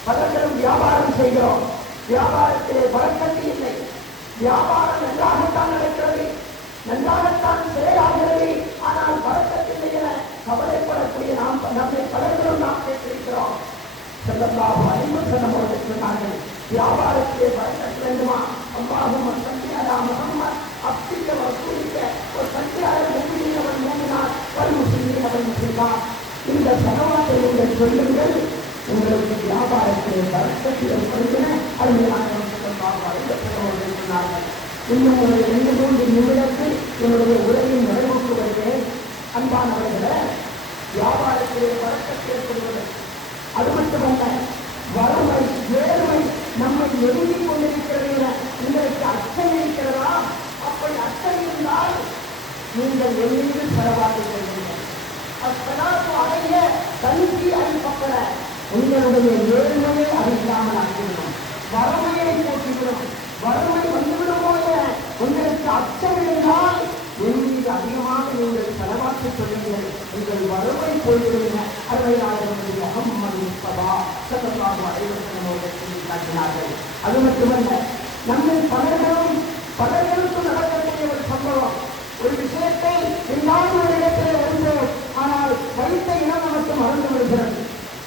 பலர்களும் வியாபாரம் செய்கிறோம். வியாபாரத்திலே பறக்கத்து இல்லை. வியாபாரம் நன்றாகத்தான் நடக்கிறது, நன்றாகத்தான் செயலாகிறது. ஆனால் பறக்கத்தில்லை என கவலைப்படக்கூடிய நம்மை பலர்களும் நாம் கேட்டிருக்கிறோம். ஸல்லல்லாஹு அலைஹி வஸல்லம் அவர்கள் சொன்னார்கள், வியாபாரத்திலே பறக்கத்து வேண்டுமா? அல்லாஹும்ம ஸல்லி அலா முஹம்மத் அப்திக வ ரசூலிக வ ஸல்லி அலல் முஃமினீன வல் முஃமினாத் வல் முஸ்லிமீன வல் முஸ்லிமாத். இந்த ஸலவாத்தை நீங்கள் சொல்லுங்கள், உங்களுக்கு வியாபாரத்திலே பறக்கத்து ஏற்படுகிற அருமையான ஸல்லல்லாஹு அலைஹி வஸல்லம் அவர்கள் சொன்னார்கள். இன்னும் ஒரு 2-3 நிமிடத்தில் என்னுடைய உரையின் நிறைவுக்கு வருகிறேன். அன்பானவர்களே, வியாபாரத்திலே பறக்கத்து ஏற்படுவது அது மட்டுமல்ல, வறுமை ஏழ்மை நம்மை நெருங்கிக் கொண்டிருக்கிறது என உங்களுக்கு அச்சம் இருக்கிறதா? அப்படி அச்சம் இருந்தால் நீங்கள் எவ்வளவு செலவாக செய்வீர்கள். அச்சலாத்து அடைய தனிக்கு அளிக்கப்பட உங்களுடைய ஏழ்மையை அறியாமல் ஆக்கிவிடும், வறுமையை போக்கிவிடும். வறுமை வந்துவிடும் போது உங்களுக்கு அச்சம் இருந்தால் என் மீது அதிகமாக நீங்கள் செலவாக்கி சொல்லுங்கள், உங்கள் வறுமை போய்விடுங்க. அருமையாளர்கள் முஹம்மது முஸ்தபா ஸல்லல்லாஹு அலைஹி வஸல்லம் அவர்கள் சொல்லி காட்டினார்கள். அது மட்டுமல்ல, நம்மை பலர்களுக்கு நடக்கக்கூடிய ஒரு சம்பவம், ஒரு விஷயத்தை எங்காவது ஒரு இடத்திலே வருகிறோம், ஆனால் வைத்த இடம் நமக்கு மறந்து விடுகிறது.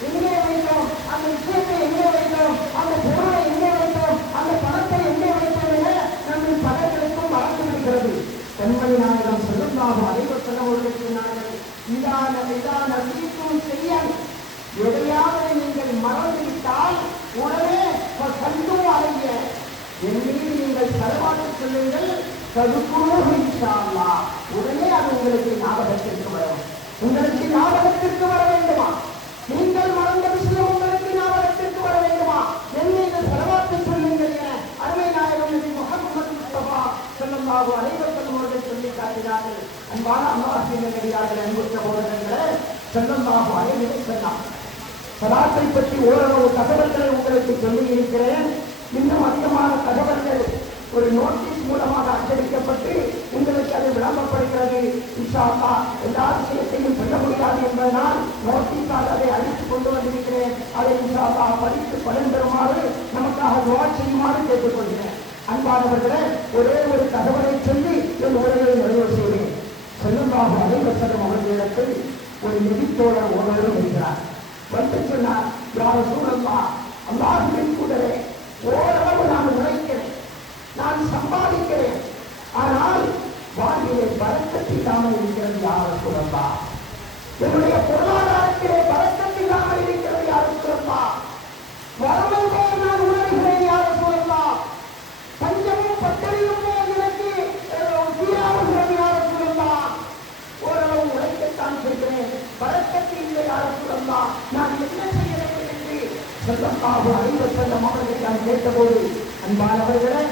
எங்கே வைத்தோம் அந்த விஷயத்தை, எங்கே வைத்தோம் அந்த பொருளை, எங்கே வைத்தோம் அந்த பணத்தை, எங்கே வைத்தோம் என நம்மை பலர்களுக்கும் மறந்து விடுகிறது. கண்மணி நாயகம் ஸல்லல்லாஹு அலைஹி வஸல்லம் அவர்கள் சொன்னார்கள், இதான வீட்டும் செய்ய எதையாவது நீங்கள் மறந்துவிட்டால் உடனே கண்டு அடைய என் மீது நீங்கள் செலவாக்கி சொல்லுங்கள், ததுக்குறோம் இன்ஷா அல்லாஹ். உடனே அது உங்களுக்கு ஞாபகத்திற்கு வரும். உங்களுக்கு ஞாபகத்திற்கு வர வேண்டுமா? நீங்கள் மறந்த விஷயம் உங்களுக்கு ஞாபகத்திற்கு வர வேண்டுமா? என் மீது செலவாக்கி சொல்லுங்கள் என அருமை நாயகம் நபி முஹம்மது முஸ்தபா ஸல்லல்லாஹு அலைஹி வஸல்லம் அவர்கள் சொல்லி காட்டினார்கள். அன்பான அல்லாஹ்வின் நல்லடியார்களே, அன்பு சகோதரர்களே, ஸல்லல்லாஹு அலைஹி வஸல்லம் சலாத்தை பற்றி ஓரளவு தகவல்களை உங்களுக்கு சொல்லி இருக்கிறேன். இன்னும் அதிகமான தகவல்கள் ஒரு நோட்டீஸ் மூலமாக அச்சடிக்கப்பட்டு உங்களுக்கு அது விளம்பரப்படுகிறது. இன்ஷா அல்லாஹ் எல்லா விஷயத்தையும் சொல்ல முடியாது என்பதனால் நோட்டீஸாக அதை அழித்து கொண்டு வந்திருக்கிறேன். அதை இன்ஷா அல்லாஹ் படித்து பலன் பெறுமாறு நமக்காக துஆ செய்யுமாறு கேட்டுக்கொள்கிறேன். அன்பானவர்களே, ஒரே ஒரு தகவலை சொல்லி என் உரையை நிறைவு செய்கிறேன். ஸல்லல்லாஹு அலைஹி வஸல்லம் அவர்களிடத்தில் ஒரு நபித்தோழர் ஒருவரும் இருக்கிறார். வந்து சொன்னார், யா ரசூலல்லாஹ், அல்லாஹ்வின் தூதரே, ஓரளவு நான் உழைக்கிறேன், நான் சம்பாதிக்கிறேன், ஆனால் வாழ்விலே பரக்கத் இல்லாமல் இருக்கிறது யா ரசூலல்லாஹ். என்னுடைய பொருளாதாரத்திலே பரக்கத் இல்லாமல் இருக்கிறது யா ரசூலல்லாஹ். வறுமை போல் நான் உணர்கிறேன் யா ரசூலல்லாஹ். பஞ்சமும் பட்டறியும் போல் எனக்கு தீராவுகிறது யா ரசூலல்லாஹ். ஓரளவு உழைக்கத்தான் செய்கிறேன், பரக்கத் இல்லை யா ரசூலல்லாஹ். நான் என்ன செய்ய வேண்டும் என்று ஸல்லல்லாஹு அலைஹி வஸல்லம் அவர்களை நான் கேட்டபோது, அன்பானவர்களே,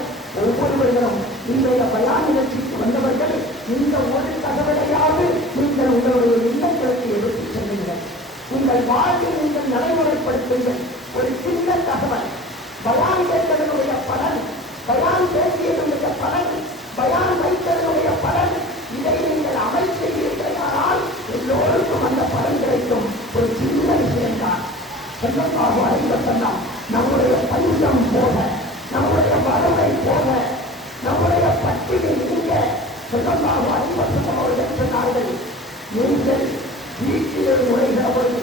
ஒவ்வொருவர்களும் இன்றைய பயான் நிகழ்ச்சிக்கு வந்தவர்கள் இந்த ஒரு தகவலையாவது நீங்கள் உங்களுடைய இல்லங்களுக்கு எடுத்துச் செல்லுங்கள். உங்கள் வாழ்வில் நீங்கள் நடைமுறைப்படுத்துங்கள். ஒரு சின்ன தகவல், பயான் கேட்டதனுடைய பலன், பயான் பேசியதனுடைய பலன், பயான் வைத்ததனுடைய பலன், இதை நீங்கள் அமல் செய்கிறீர்களானால் எல்லோருக்கும் அந்த பலன் கிடைக்கும். ஒரு சின்ன விஷயம்தான். ஸல்லல்லாஹு அலைஹி வஸல்லம் நம்முடைய பஞ்சம் போக, நம்முடைய வறுமை போக, நம்முடைய பட்டினி நீங்க ஸல்லல்லாஹு அலைஹி வஸல்லம் அவர்கள் சொன்னார்கள், நீங்கள் வீட்டிலே நுழைகிற பொழுது,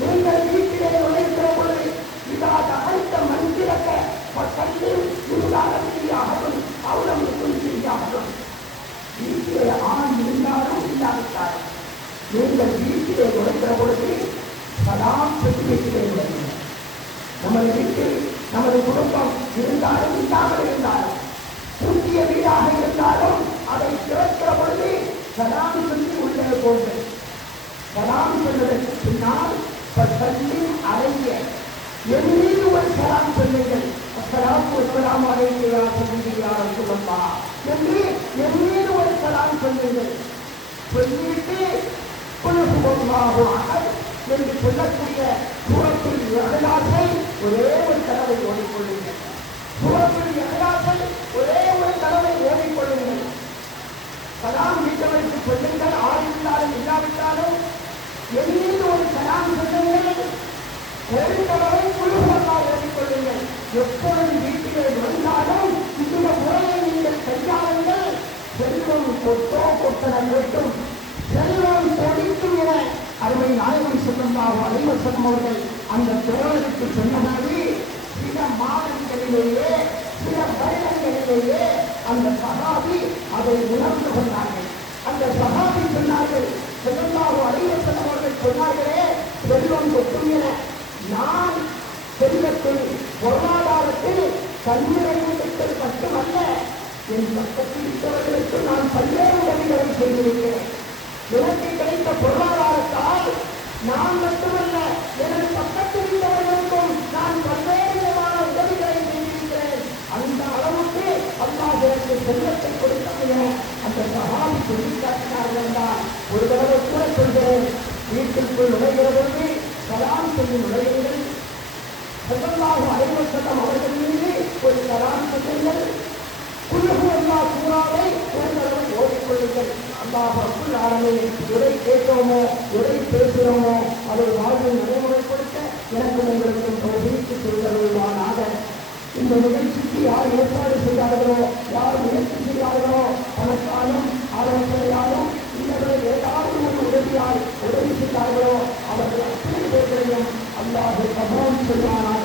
நீங்கள் வீட்டிலே நுழைகிற பொழுது, இதா தகழ்த்த மந்திரக்க பட்டத்தில் இருந்தாலும் அவலம் இருந்தாலும், வீட்டிலே ஆண் இருந்தாலும் இல்லாவிட்டாலும் நீங்கள் வீட்டிலே நுழைகிற பொழுது சலாம் சொல்லி வீட்டிலே நுழைங்க. நமது வீட்டில் நமது குடும்பம் இருந்தாலும் இல்லாமல் இருந்தாலும், புதிய வீடாக இருந்தாலும் அதை திறக்கிற பொழுது சலாம் சொல்லி உள்ளே போங்க. சலாம் சொல்வதற்கு பின்னால் அறைய என் மீது ஒரு சலாம் சொல்லுங்கள். அஸ்ஸலாமு அலைக்கும் யா சய்யிதி யா ரசூலல்லாஹ் என்று என் மீது ஒரு சலாம் சொல்லுங்கள். சொல்லிவிட்டு குல் ஹுவல்லாஹு அஹத் என்று சொல்லக்கூடிய சூரத்துல் இஹ்லாஸை ஒரே ஒரு தடவை ஓதிக்கொள்ளுங்கள். சூரத்துல் இஹ்லாஸை ஒரே ஒரு தடவை ஓதிக்கொள்ளுங்கள். சலாம் வீட்டவருக்கு சொல்லுங்கள். ஆறிவிட்டாலும் இல்லாவிட்டாலும் என் மீது ஒரு சலாம் சொல்லுங்கள். ஒரு தடவை குல் ஹுவல்லாஹ் ஓதிக்கொள்ளுங்கள். எப்பொழுது வீட்டிலே வந்தாலும் இந்த முறையை நீங்கள் கையாளுங்கள். செல்வம் கொட்டோ கொட்டன வேண்டும், செல்வம் கொடிக்கும் என அருமை நாயகம் ஸல்லல்லாஹு அலைஹி வஸல்லம் அவர்கள் அந்த தோழருக்கு சொன்னபோது சில மாதங்களிலேயே, சில வருடங்களிலேயே அந்த சஹாபி அதை உணர்ந்து கொண்டார்கள். அந்த சஹாபி சொன்னார்கள், ஸல்லல்லாஹு அலைஹி வஸல்லம் அவர்கள் சொன்னார்களே, செல்வம் கொட்டும் என. நான் செல்வத்தில், பொருளாதாரத்தில் கண்ணிறைவுக்கு மட்டுமல்ல, என் பக்கத்தில் இருந்தவர்களுக்கு நான் பல்வேறு உதவிகளை செய்திருக்கிறேன். எனக்கு கிடைத்த பொருளாதாரத்தால் நான் மட்டுமல்ல, எனது பக்கத்தில் இருந்தவர்களுக்கும் நான் பல்வேறு விதமான உதவிகளை செய்திருக்கிறேன். அந்த அளவுக்கு அல்லாஹ் எனக்கு செல்வத்தை கொடுத்தது அந்த சஹாபி சொல்லி காட்டினார்கள் என்றால், ஒரு தடவை கூட சொல்கிறேன், வீட்டிற்குள் நுழைகிற பொழுது சலாம் சொல்லி நுழையுங்கள். ஸல்லல்லாஹு அலைஹி வஸல்லம் அவர்கள் மீது ஒரு சலாம் சொல்லுங்கள். குல் ஹுவல்லாஹ் சூராவை ஒரு தடவை ஓதிக்கொள்ளுங்கள். அல்லாஹ் ரப்பல் ஆலமீன் எதை கேட்டோமோ, எதை பேசுகிறோமோ அதை வாழ்வில் நடைமுறைப்படுத்த எனக்கு உங்களுக்கும் தௌஃபீக் செய்தருள்வானாக. இந்த நிகழ்ச்சிக்கு யார் ஏற்பாடு செய்தார்களோ, யார் முயற்சி செய்தார்களோ, பணத்தாலும் ஆலோசனையாலும் இன்னவரை ஏதாவது ஒரு உதவியால் உதவி செய்தார்களோ, அவர்கள் அத்தனை பேர்களையும் அல்லாஹ் கபூல் செய்வானாக.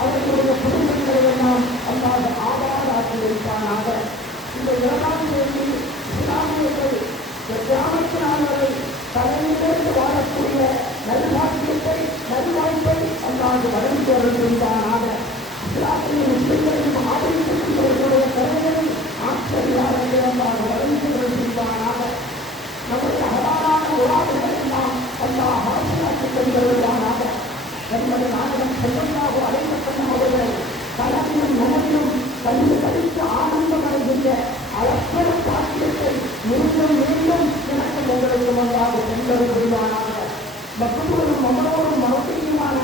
அவர்களுடைய குடும்பங்களையெல்லாம் அல்லாஹ் ஆபாராக்கி வைப்பானாக. இந்த 7ஆம் தேதி இஸ்லாமியர்கள் கிராமத்தினாலே தலைமையிலிருந்து வாழக்கூடிய நல்வாக்கியத்தை, நல்வாய்ப்பை அல்லாஹ் வழங்கி வருகின்றானாக. இஸ்லாமிய முஸ்லிம்களின் ஆதரிக்கக்கூடியவர்களுடைய கருவிகளில் ஆச்சரியாளர்கள் அல்லாஹ் வழங்கி வருகின்றானாக. நம்முடைய அழகான உறவுகளை எல்லாம் அல்லாஹ் ஆசியாக்கி தருவானாக. நம்முடைய நாயகம் ஸல்லல்லாஹு அலைஹி வஸல்லம் அவர்கள் கலவிலும் நனவிலும் கண்டு கழித்து ஆனந்தம் அடைகின்ற அளப்பெரும் பாக்கியத்தை மீண்டும் மீண்டும் எனக்கு உங்களுக்கு முன்பாக கொண்டு வருவானாக. மக்களோடும் மகளோடும் மறுபடியுமான